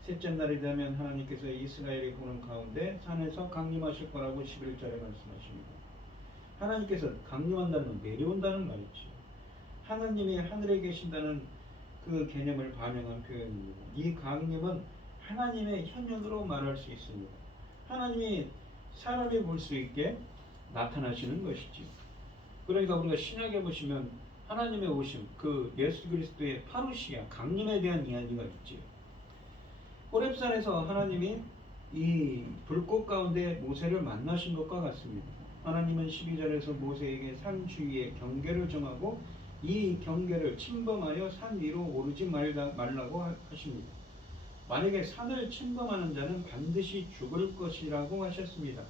셋째 날이 되면 하나님께서 이스라엘이 보는 가운데 산에서 강림하실 거라고 11절에 말씀하십니다. 하나님께서 강림한다는 건 내려온다는 말이죠. 하나님이 하늘에 계신다는 그 개념을 반영한 표현입니다. 이 강림은 하나님의 현현으로 말할 수 있습니다. 하나님이 사람이 볼 수 있게 나타나시는 것이죠. 그러니까 우리가 신약에 보시면 하나님의 오심, 그 예수 그리스도의 파루시아, 강림에 대한 이야기가 있지요. 호렙산에서 하나님이 이 불꽃 가운데 모세를 만나신 것과 같습니다. 하나님은 12절에서 모세에게 산 주위에 경계를 정하고 이 경계를 침범하여 산 위로 오르지 말라고 하십니다. 만약에 산을 침범하는 자는 반드시 죽을 것이라고 하셨습니다.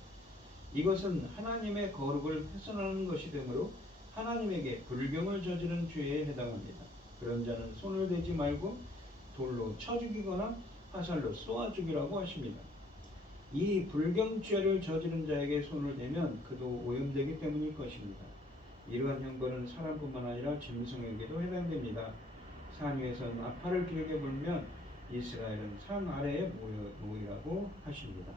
이것은 하나님의 거룩을 훼손하는 것이 되므로 하나님에게 불경을 저지른 죄에 해당합니다. 그런 자는 손을 대지 말고 돌로 쳐 죽이거나 화살로 쏘아 죽이라고 하십니다. 이 불경죄를 저지른 자에게 손을 대면 그도 오염되기 때문일 것입니다. 이러한 형벌은 사람뿐만 아니라 짐승에게도 해당됩니다. 산 위에서 나팔을 길게 불면 이스라엘은 산 아래에 모이라고 하십니다.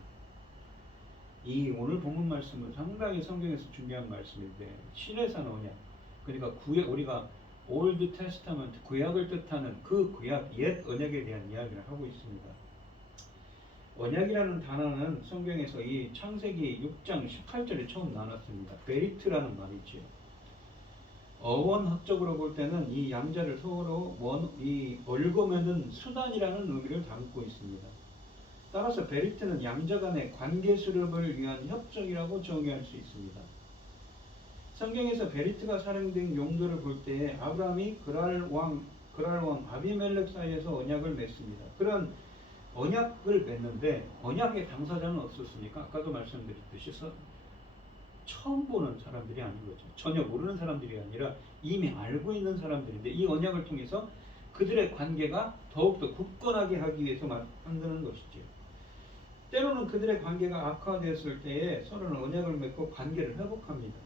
이 오늘 본문 말씀은 상당히 성경에서 중요한 말씀인데 시내산 언약, 그러니까 우리가 올드 테스타먼트 구약을 뜻하는 그 구약 옛 언약에 대한 이야기를 하고 있습니다. 언약이라는 단어는 성경에서 이 창세기 6장 18절에 처음 나왔습니다. 베리트라는 말이지요. 어원학적으로 볼 때는 이 양자를 서로 얽어매는 수단이라는 의미를 담고 있습니다. 따라서 베리트는 양자 간의 관계 수립을 위한 협정이라고 정의할 수 있습니다. 성경에서 베리트가 사용된 용도를 볼 때에 아브라함이 그랄 왕 아비멜렉 사이에서 언약을 맺습니다. 그런 언약을 맺는데 언약의 당사자는 없었으니까 아까도 말씀드렸듯이 처음 보는 사람들이 아닌 거죠. 전혀 모르는 사람들이 아니라 이미 알고 있는 사람들인데 이 언약을 통해서 그들의 관계가 더욱더 굳건하게 하기 위해서 만드는 것이죠. 때로는 그들의 관계가 악화되었을 때에 서로는 언약을 맺고 관계를 회복합니다.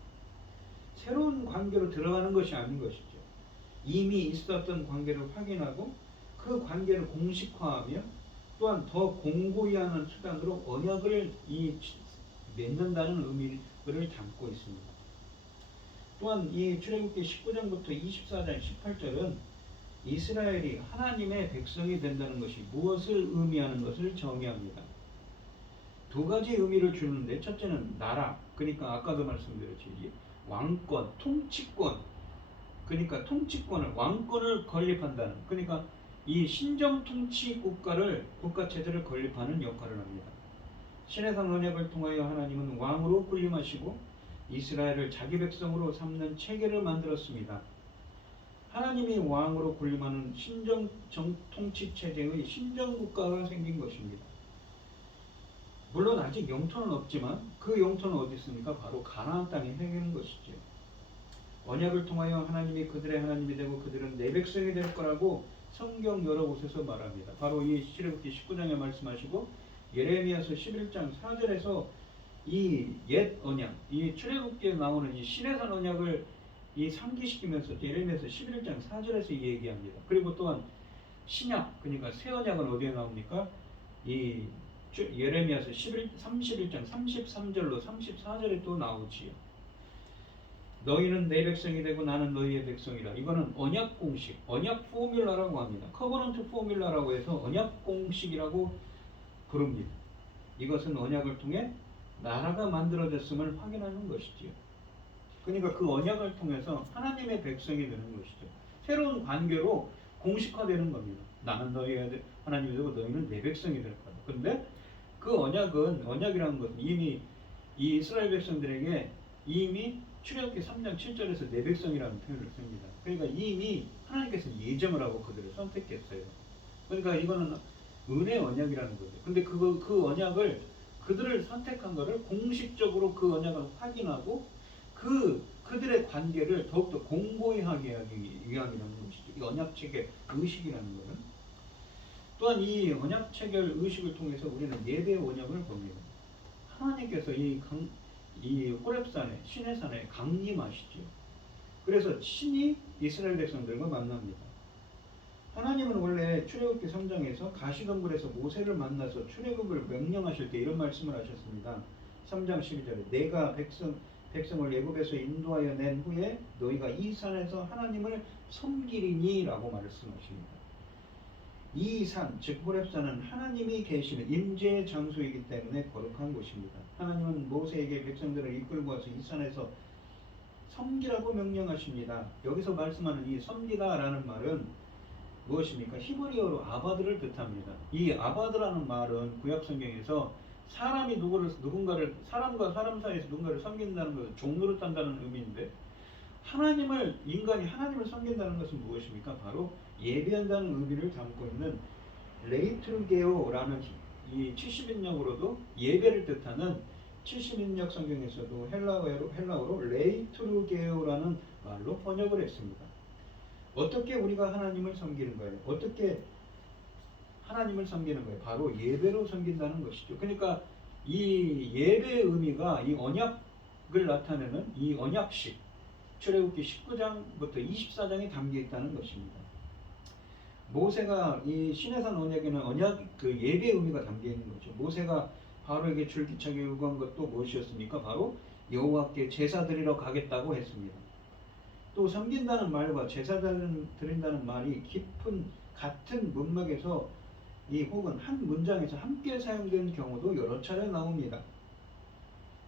새로운 관계로 들어가는 것이 아닌 것이죠. 이미 있었던 관계를 확인하고 그 관계를 공식화하며 또한 더 공고히 하는 수단으로 언약을 맺는다는 의미를 담고 있습니다. 또한 이 출애굽기 19장부터 24장 18절은 이스라엘이 하나님의 백성이 된다는 것이 무엇을 의미하는 것을 정의합니다. 두 가지 의미를 주는데, 첫째는 나라, 그러니까 아까도 말씀드렸지, 왕권, 통치권, 그러니까 통치권을, 왕권을 건립한다는, 그러니까 이 신정 통치 국가 체제를 건립하는 역할을 합니다. 시내산 언약을 통하여 하나님은 왕으로 군림하시고 이스라엘을 자기 백성으로 삼는 체계를 만들었습니다. 하나님이 왕으로 군림하는 신정 통치 체제의 신정 국가가 생긴 것입니다. 물론 아직 영토는 없지만 그 영토는 어디 있습니까? 바로 가나안 땅에 생기는 것이죠. 언약을 통하여 하나님이 그들의 하나님이 되고 그들은 내 백성이 될 거라고 성경 여러 곳에서 말합니다. 바로 이 출애굽기 19장에 말씀하시고 예레미야서 11장 4절에서 이 옛 언약, 이 출애굽기에 나오는 이 시내산 언약을 상기시키면서 예레미야서 11장 4절에서 얘기합니다. 그리고 또한 신약, 그러니까 새 언약은 어디에 나옵니까? 이 예레미야서 31장 33절로 34절에 또 나오지요. 너희는 내 백성이 되고 나는 너희의 백성이라. 이거는 언약 공식, 언약 포뮬라라고 합니다. 커버넌트 포뮬라라고 해서 언약 공식이라고 부릅니다. 이것은 언약을 통해 나라가 만들어졌음을 확인하는 것이지요. 그러니까 그 언약을 통해서 하나님의 백성이 되는 것이죠. 새로운 관계로 공식화되는 겁니다. 나는 너희의 하나님이 되고 너희는 내 백성이 될 거다. 그런데 그 언약이라는 것은 이미 이 이스라엘 백성들에게 이미 출애굽기 3장 7절에서 내 백성이라는 표현을 씁니다. 그러니까 이미 하나님께서 예정을 하고 그들을 선택했어요. 그러니까 이거는 은혜 언약이라는 거죠. 근데 그 언약을 그들을 선택한 것을 공식적으로 그 언약을 확인하고 그들의 관계를 더욱더 공고히 하게 하기 위함이라는 것이죠. 이 언약 체계 의식이라는 것은. 또한 이 언약 체결 의식을 통해서 우리는 예배 언약을 봅니다. 하나님께서 이 호렙산에, 시내산에 강림하시죠. 그래서 신이 이스라엘 백성들과 만납니다. 하나님은 원래 출애굽기 3장에서 가시덤불에서 모세를 만나서 출애굽을 명령하실 때 이런 말씀을 하셨습니다. 3장 12절에 내가 백성을 애굽에서 인도하여 낸 후에 너희가 이 산에서 하나님을 섬기리니 라고 말씀하십니다. 이 산, 즉 호렙산은 하나님이 계시는 임재의 장소이기 때문에 거룩한 곳입니다. 하나님은 모세에게 백성들을 이끌고 와서 이 산에서 섬기라고 명령하십니다. 여기서 말씀하는 이 섬기다라는 말은 무엇입니까? 히브리어로 아바드를 뜻합니다. 이 아바드라는 말은 구약 성경에서 사람과 사람 사이에서 누군가를 섬긴다는 것을 종로를 딴다는 의미인데, 인간이 하나님을 섬긴다는 것은 무엇입니까? 바로 예배한다는 의미를 담고 있는 레이트루게오라는 이 70인역으로도 예배를 뜻하는 70인역 성경에서도 헬라어로 레이트루게오라는 말로 번역을 했습니다. 어떻게 우리가 하나님을 섬기는 거예요? 어떻게 하나님을 섬기는 거예요? 바로 예배로 섬긴다는 것이죠. 그러니까 이 예배의 의미가 이 언약을 나타내는 이 언약식, 출애굽기 19장부터 24장에 담겨 있다는 것입니다. 모세가 이 시내산 언약에는 예배의 의미가 담겨 있는 거죠. 모세가 바로에게 줄기차게 요구한 것도 무엇이었습니까? 바로 여호와께 제사 드리러 가겠다고 했습니다. 또 섬긴다는 말과 제사 드린다는 말이 같은 문맥에서 혹은 한 문장에서 함께 사용된 경우도 여러 차례 나옵니다.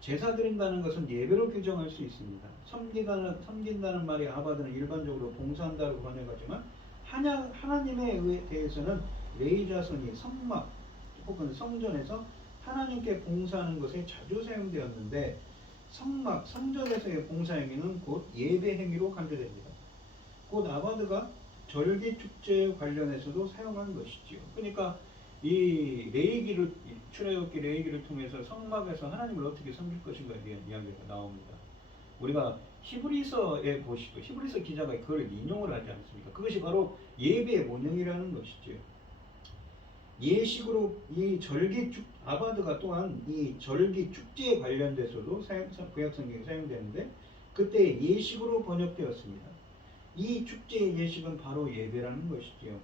제사 드린다는 것은 예배로 규정할 수 있습니다. 섬긴다는 말이 아바드는 일반적으로 봉사한다고 번역하지만 하나님에 대해서는 레이자손이 성막 혹은 성전에서 하나님께 봉사하는 것에 자주 사용되었는데, 성전에서의 봉사 행위는 곧 예배 행위로 간주됩니다. 곧 아바드가 절기 축제 관련해서도 사용한 것이지요. 그러니까 이 출애굽기 레위기를 통해서 성막에서 하나님을 어떻게 섬길 것인가에 대한 이야기가 나옵니다. 우리가 히브리서에 보시고 히브리서 기자가 그걸 인용을 하지 않습니까? 그것이 바로 예배의 본영이라는 것이죠. 예식으로 아바드가 또한 이 절기 축제에 관련돼서도 구약 성경에 사용되는데, 그때 예식으로 번역되었습니다. 이 축제의 예식은 바로 예배라는 것이지요.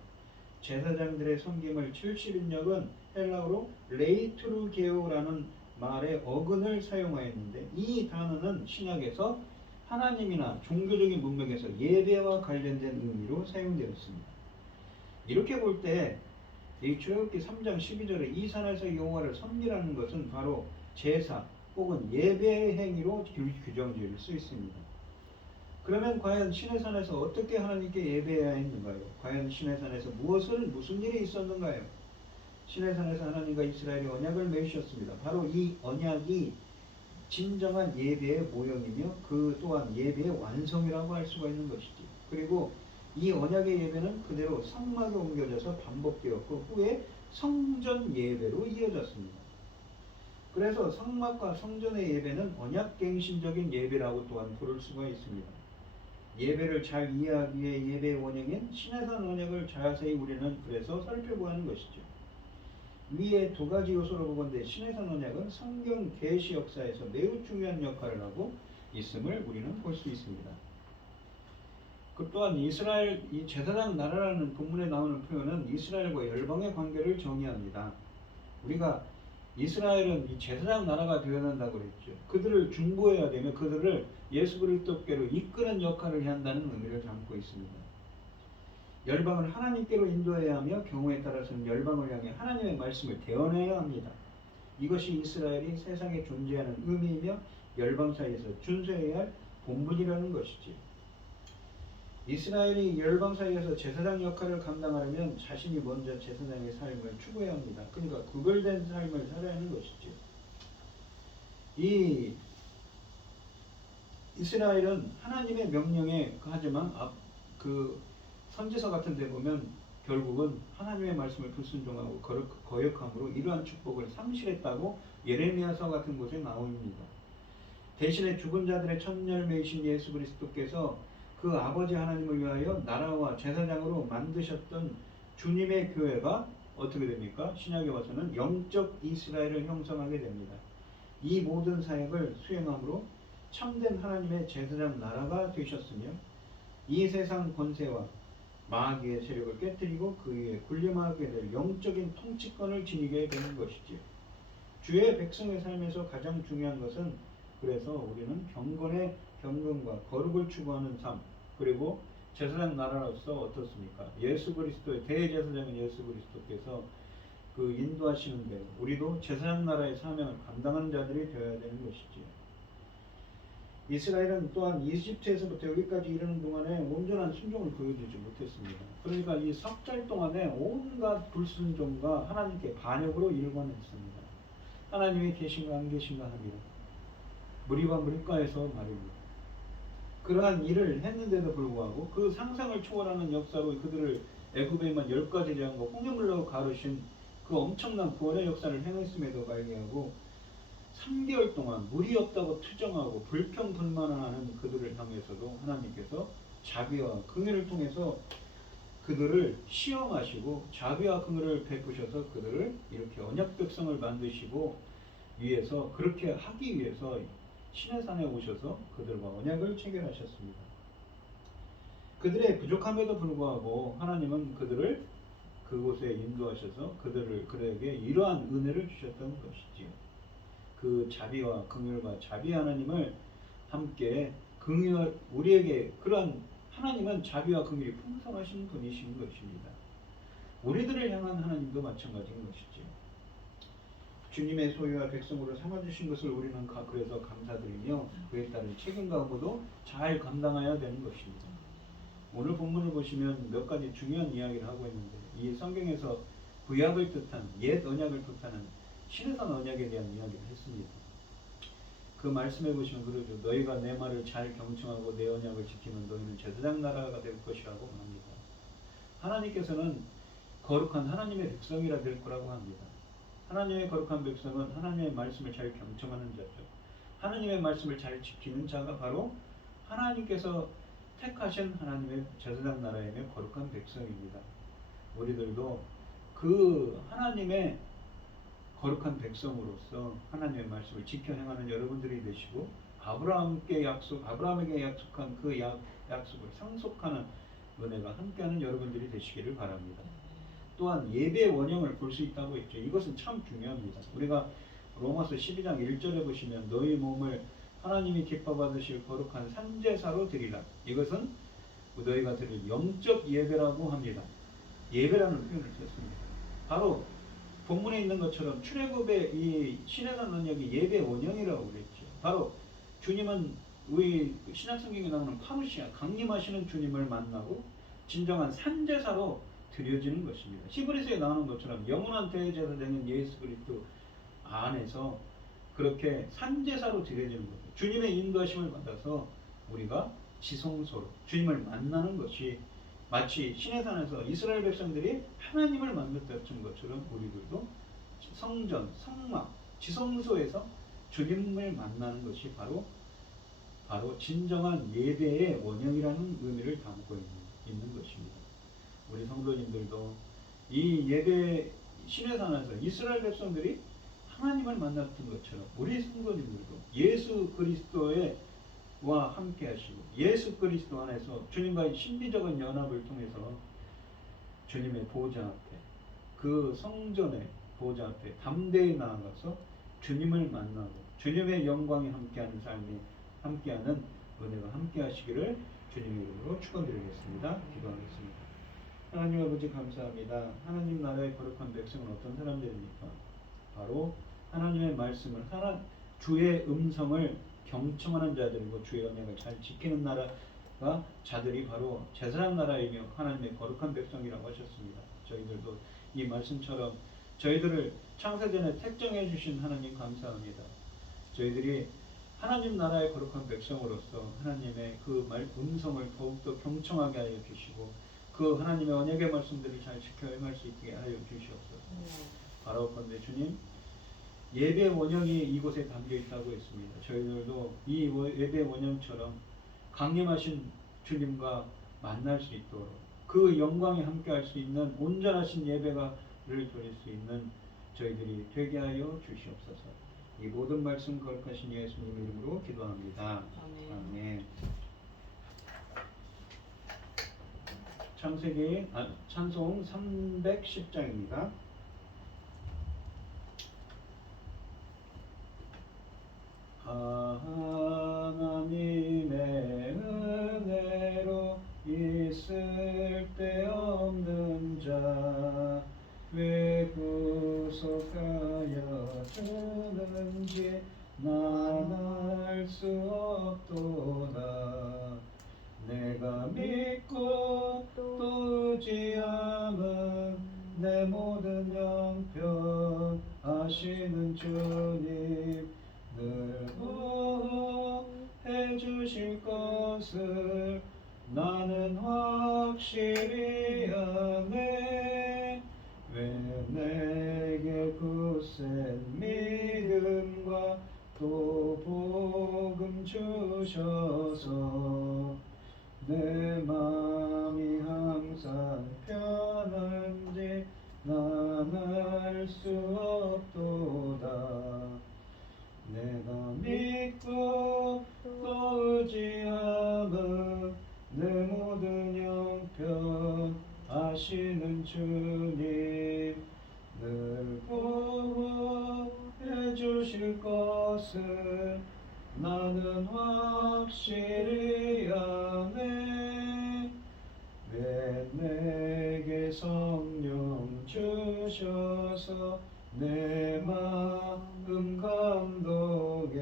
제사장들의 섬김을 70인역은 헬라어로 레이투르게오라는 말의 어근을 사용하였는데 이 단어는 신약에서 하나님이나 종교적인 문맥에서 예배와 관련된 의미로 사용되었습니다. 이렇게 볼 때 이 출애굽기 3장 12절에 이 산에서 여호와를 섬기라는 것은 바로 제사 혹은 예배의 행위로 규정지을 수 있습니다. 그러면 과연 시내산에서 어떻게 하나님께 예배해야 했는가요? 과연 시내산에서 무슨 일이 있었는가요? 시내산에서 하나님과 이스라엘이 언약을 맺으셨습니다. 바로 이 언약이 진정한 예배의 모형이며 그 또한 예배의 완성이라고 할 수가 있는 것이지. 그리고 이 언약의 예배는 그대로 성막에 옮겨져서 반복되었고 후에 성전 예배로 이어졌습니다. 그래서 성막과 성전의 예배는 언약갱신적인 예배라고 또한 부를 수가 있습니다. 예배를 잘 이해하기 위해 예배의 원형인 시내산 언약을 자세히 우리는 그래서 살펴보는 것이죠. 위에 두 가지 요소로 보건대 시내산 언약은 성경 계시 역사에서 매우 중요한 역할을 하고 있음을 우리는 볼 수 있습니다. 그 또한 이스라엘 이 제사장 나라라는 본문에 나오는 표현은 이스라엘과 열방의 관계를 정의합니다. 우리가 이스라엘은 이 제사장 나라가 되어야 한다고 그랬죠. 그들을 중보해야 되며 그들을 예수 그리스도께로 이끄는 역할을 해야 한다는 의미를 담고 있습니다. 열방을 하나님께로 인도해야 하며 경우에 따라서는 열방을 향해 하나님의 말씀을 대언해야 합니다. 이것이 이스라엘이 세상에 존재하는 의미이며 열방 사이에서 준수해야 할 본분이라는 것이지. 이스라엘이 열방 사이에서 제사장 역할을 감당하려면 자신이 먼저 제사장의 삶을 추구해야 합니다. 그러니까 구별된 삶을 살아야 하는 것이죠. 이 이스라엘은 하나님의 명령에 하지만 그 선지서 같은 데 보면 결국은 하나님의 말씀을 불순종하고 거역함으로 이러한 축복을 상실했다고 예레미야서 같은 곳에 나옵니다. 대신에 죽은 자들의 첫 열매이신 예수 그리스도께서 그 아버지 하나님을 위하여 나라와 제사장으로 만드셨던 주님의 교회가 어떻게 됩니까? 신약에 와서는 영적 이스라엘을 형성하게 됩니다. 이 모든 사역을 수행함으로 참된 하나님의 제사장 나라가 되셨으며 이 세상 권세와 마귀의 세력을 깨뜨리고 그 위에 군림하게 될 영적인 통치권을 지니게 되는 것이지요. 주의 백성의 삶에서 가장 중요한 것은 그래서 우리는 경건의 경건과 거룩을 추구하는 삶, 그리고 제사장 나라로서 어떻습니까? 예수 그리스도의 대제사장인 예수 그리스도께서 그 인도하시는 대로 우리도 제사장 나라의 사명을 감당하는 자들이 되어야 되는 것이지요. 이스라엘은 또한 이집트에서부터 여기까지 이르는 동안에 온전한 순종을 보여주지 못했습니다. 그러니까 이 석 달 동안에 온갖 불순종과 하나님께 반역으로 일관했습니다. 하나님이 계신가 안 계신가 하기를 무리와 물가에서 말입니다. 그러한 일을 했는데도 불구하고 그 상상을 초월하는 역사로 그들을 애굽에만 10가지 재앙과 홍해물로 가르신 그 엄청난 구원의 역사를 행했음에도 불구하고 3개월 동안 물이 없다고 투정하고 불평불만하는 그들을 향해서도 하나님께서 자비와 긍휼을 통해서 그들을 시험하시고 자비와 긍휼을 베푸셔서 그들을 이렇게 언약 백성을 만드시고 위해서 그렇게 하기 위해서 시내산에 오셔서 그들과 언약을 체결하셨습니다. 그들의 부족함에도 불구하고 하나님은 그들을 그곳에 인도하셔서 그들에게 이러한 은혜를 주셨던 것이지요. 그 자비와 긍휼과 자비 하나님을 함께 우리에게 그러한 하나님은 자비와 긍휼이 풍성하신 분이신 것입니다. 우리들을 향한 하나님도 마찬가지인 것이지요. 주님의 소유와 백성으로 삼아주신 것을 우리는 그래서 감사드리며 그에 따른 책임과 의무도 잘 감당해야 되는 것입니다. 오늘 본문을 보시면 몇 가지 중요한 이야기를 하고 있는데 이 성경에서 구약을 뜻한 옛 언약을 뜻하는 시내산 언약에 대한 이야기를 했습니다. 그 말씀해 보시면 그러죠. 너희가 내 말을 잘 경청하고 내 언약을 지키면 너희는 제사장 나라가 될 것이라고 합니다. 하나님께서는 거룩한 하나님의 백성이라 될 거라고 합니다. 하나님의 거룩한 백성은 하나님의 말씀을 잘 경청하는 자죠. 하나님의 말씀을 잘 지키는 자가 바로 하나님께서 택하신 하나님의 제사장 나라의 거룩한 백성입니다. 우리들도 그 하나님의 거룩한 백성으로서 하나님의 말씀을 지켜 행하는 여러분들이 되시고 아브라함에게 약속한 그 약속을 상속하는 은혜가 함께하는 여러분들이 되시기를 바랍니다. 또한 예배의 원형을 볼 수 있다고 했죠. 이것은 참 중요합니다. 우리가 로마서 12장 1절에 보시면 너희 몸을 하나님이 기뻐 받으실 거룩한 산제사로 드리라. 이것은 너희가 드릴 영적 예배라고 합니다. 예배라는 표현을 썼습니다. 바로 본문에 있는 것처럼 출애굽의 이 시내산 언약이 예배 원형이라고 그랬죠. 바로 주님은 우리 신약성경에 나오는 파루시아 강림하시는 주님을 만나고 진정한 산제사로 드려지는 것입니다. 히브리서에 나오는 것처럼 영원한 대제사 되는 예수 그리스도 안에서 그렇게 산제사로 드려지는 거예요. 주님의 인도하심을 받아서 우리가 지성소로 주님을 만나는 것이 마치 시내산에서 이스라엘 백성들이 하나님을 만났던 것처럼 우리들도 성전, 성막, 지성소에서 주님을 만나는 것이 바로 진정한 예배의 원형이라는 의미를 담고 있는 것입니다. 우리 성도님들도 이 예배 시내산에서 이스라엘 백성들이 하나님을 만났던 것처럼 우리 성도님들도 예수 그리스도와 함께 하시고 예수 그리스도 안에서 주님과의 신비적인 연합을 통해서 주님의 보좌 앞에 그 성전의 보좌 앞에 담대히 나아가서 주님을 만나고 주님의 영광이 함께하는 삶이 함께하는 은혜가 함께하시기를 주님의 이름으로 축원드리겠습니다. 기도하겠습니다. 하나님 아버지 감사합니다. 하나님 나라의 거룩한 백성은 어떤 사람들입니까? 바로 하나님의 말씀을 주의 음성을 경청하는 자들이고 주의 언약을 잘 지키는 나라가 자들이 바로 제사장 나라이며 하나님의 거룩한 백성이라고 하셨습니다. 저희들도 이 말씀처럼 저희들을 창세전에 택정해 주신 하나님 감사합니다. 저희들이 하나님 나라의 거룩한 백성으로서 하나님의 그 음성을 더욱더 경청하게 하여 주시고 그 하나님의 언약의 말씀들을 잘 지켜 행할 수 있게 하여 주시옵소서. 바라옵건대 주님, 예배 원형이 이곳에 담겨 있다고 했습니다. 저희들도 이 예배 원형처럼 강림하신 주님과 만날 수 있도록 그 영광에 함께할 수 있는 온전하신 예배를 드릴 수 있는 저희들이 되게 하여 주시옵소서. 이 모든 말씀 거룩하신 예수님 이름으로 기도합니다. 아멘. 창세기 찬송 310장입니다. 하나님의 은혜로 있을 데 없는 자 왜 구속하여 주는지 난 알 수 없도다. 내가 믿고 또 의지함은 내 모든 형편 아시는 주님 늘 보호해 주실 것을 나는 확실히 아네. 왜 내게 굳센 믿음과 또 복음 주셔서 내 마음이 항상 편한지 난 알 수 없도다. 내가 믿고 또 의지함은 내 모든 형편 아시는 주님 늘 보호해 주실 것을 나는 확실히 아네. 왜 내게 성령 주셔서 내 마음 감동해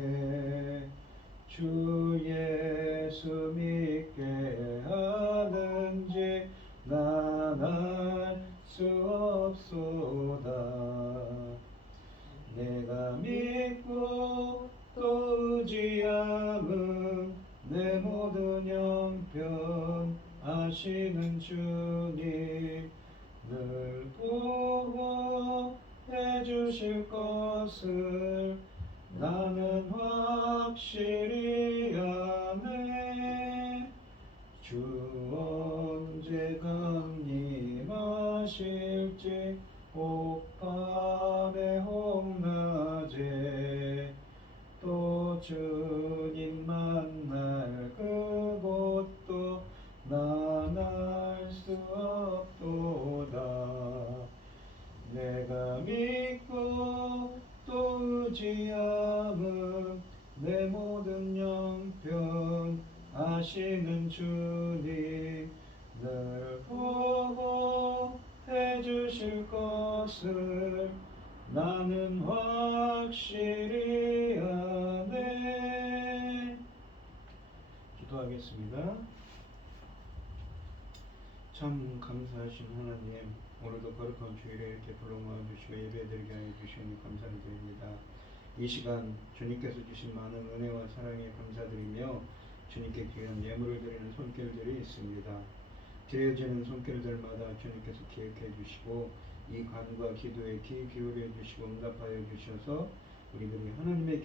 주 예수 믿게 하는지 난 알 수 없소다. 내가 믿고 또 의지함은 내 모든 형편 아시는 주님 늘 보호해 주실 것을 나는 확실히 아네. 주 언제 강림하실지 혹밤에 혹낮에 또 주님 만날 그곳도 난 알 수 없도다. 하시는 주님 늘 보호해 주실 것을 나는 확실히 아네. 기도하겠습니다. 참 감사하신 하나님, 오늘도 거룩한 주일에 이렇게 불러 모아주시고 예배드리게 하여 주시니 감사를 드립니다. 이 시간 주님께서 주신 많은 은혜와 사랑에 감사드리며 주님께 귀한 예물을 드리는 손길들이 있습니다. 드려지는 손길들마다 주님께서 기억해 주시고 이 간과 기도에 귀 기울여 주시고 응답하여 주셔서 우리들이 하나님의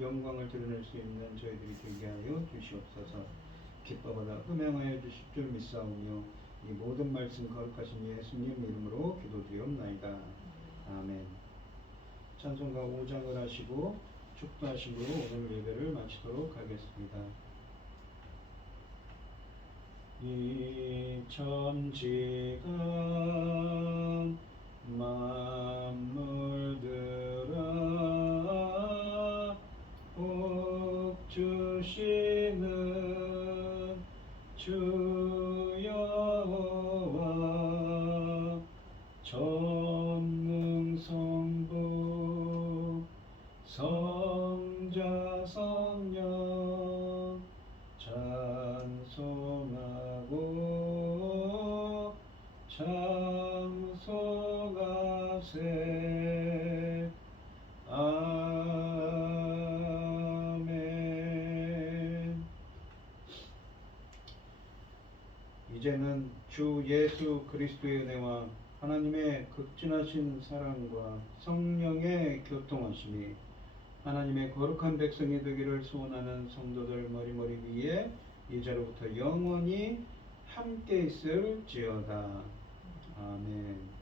영광을 드러낼 수 있는 저희들이 되게 하여 주시옵소서. 기뻐받아 흠양하여 주실 줄 믿사오며 이 모든 말씀 거룩하신 예수님 이름으로 기도드리옵나이다. 아멘. 찬송가 5장을 하시고 축도하심으로 오늘 예배를 마치도록 하겠습니다. 이 천지가 만물들아 복 주시는 주 여호와 전능성부 성자 성령 찬송하고 찬송하세. 아멘. 이제는 주 예수 그리스도의 은혜와 하나님의 극진하신 사랑과 성령의 교통하심이 하나님의 거룩한 백성이 되기를 소원하는 성도들 머리머리 위에 이제로부터 영원히 함께 있을지어다. 아멘.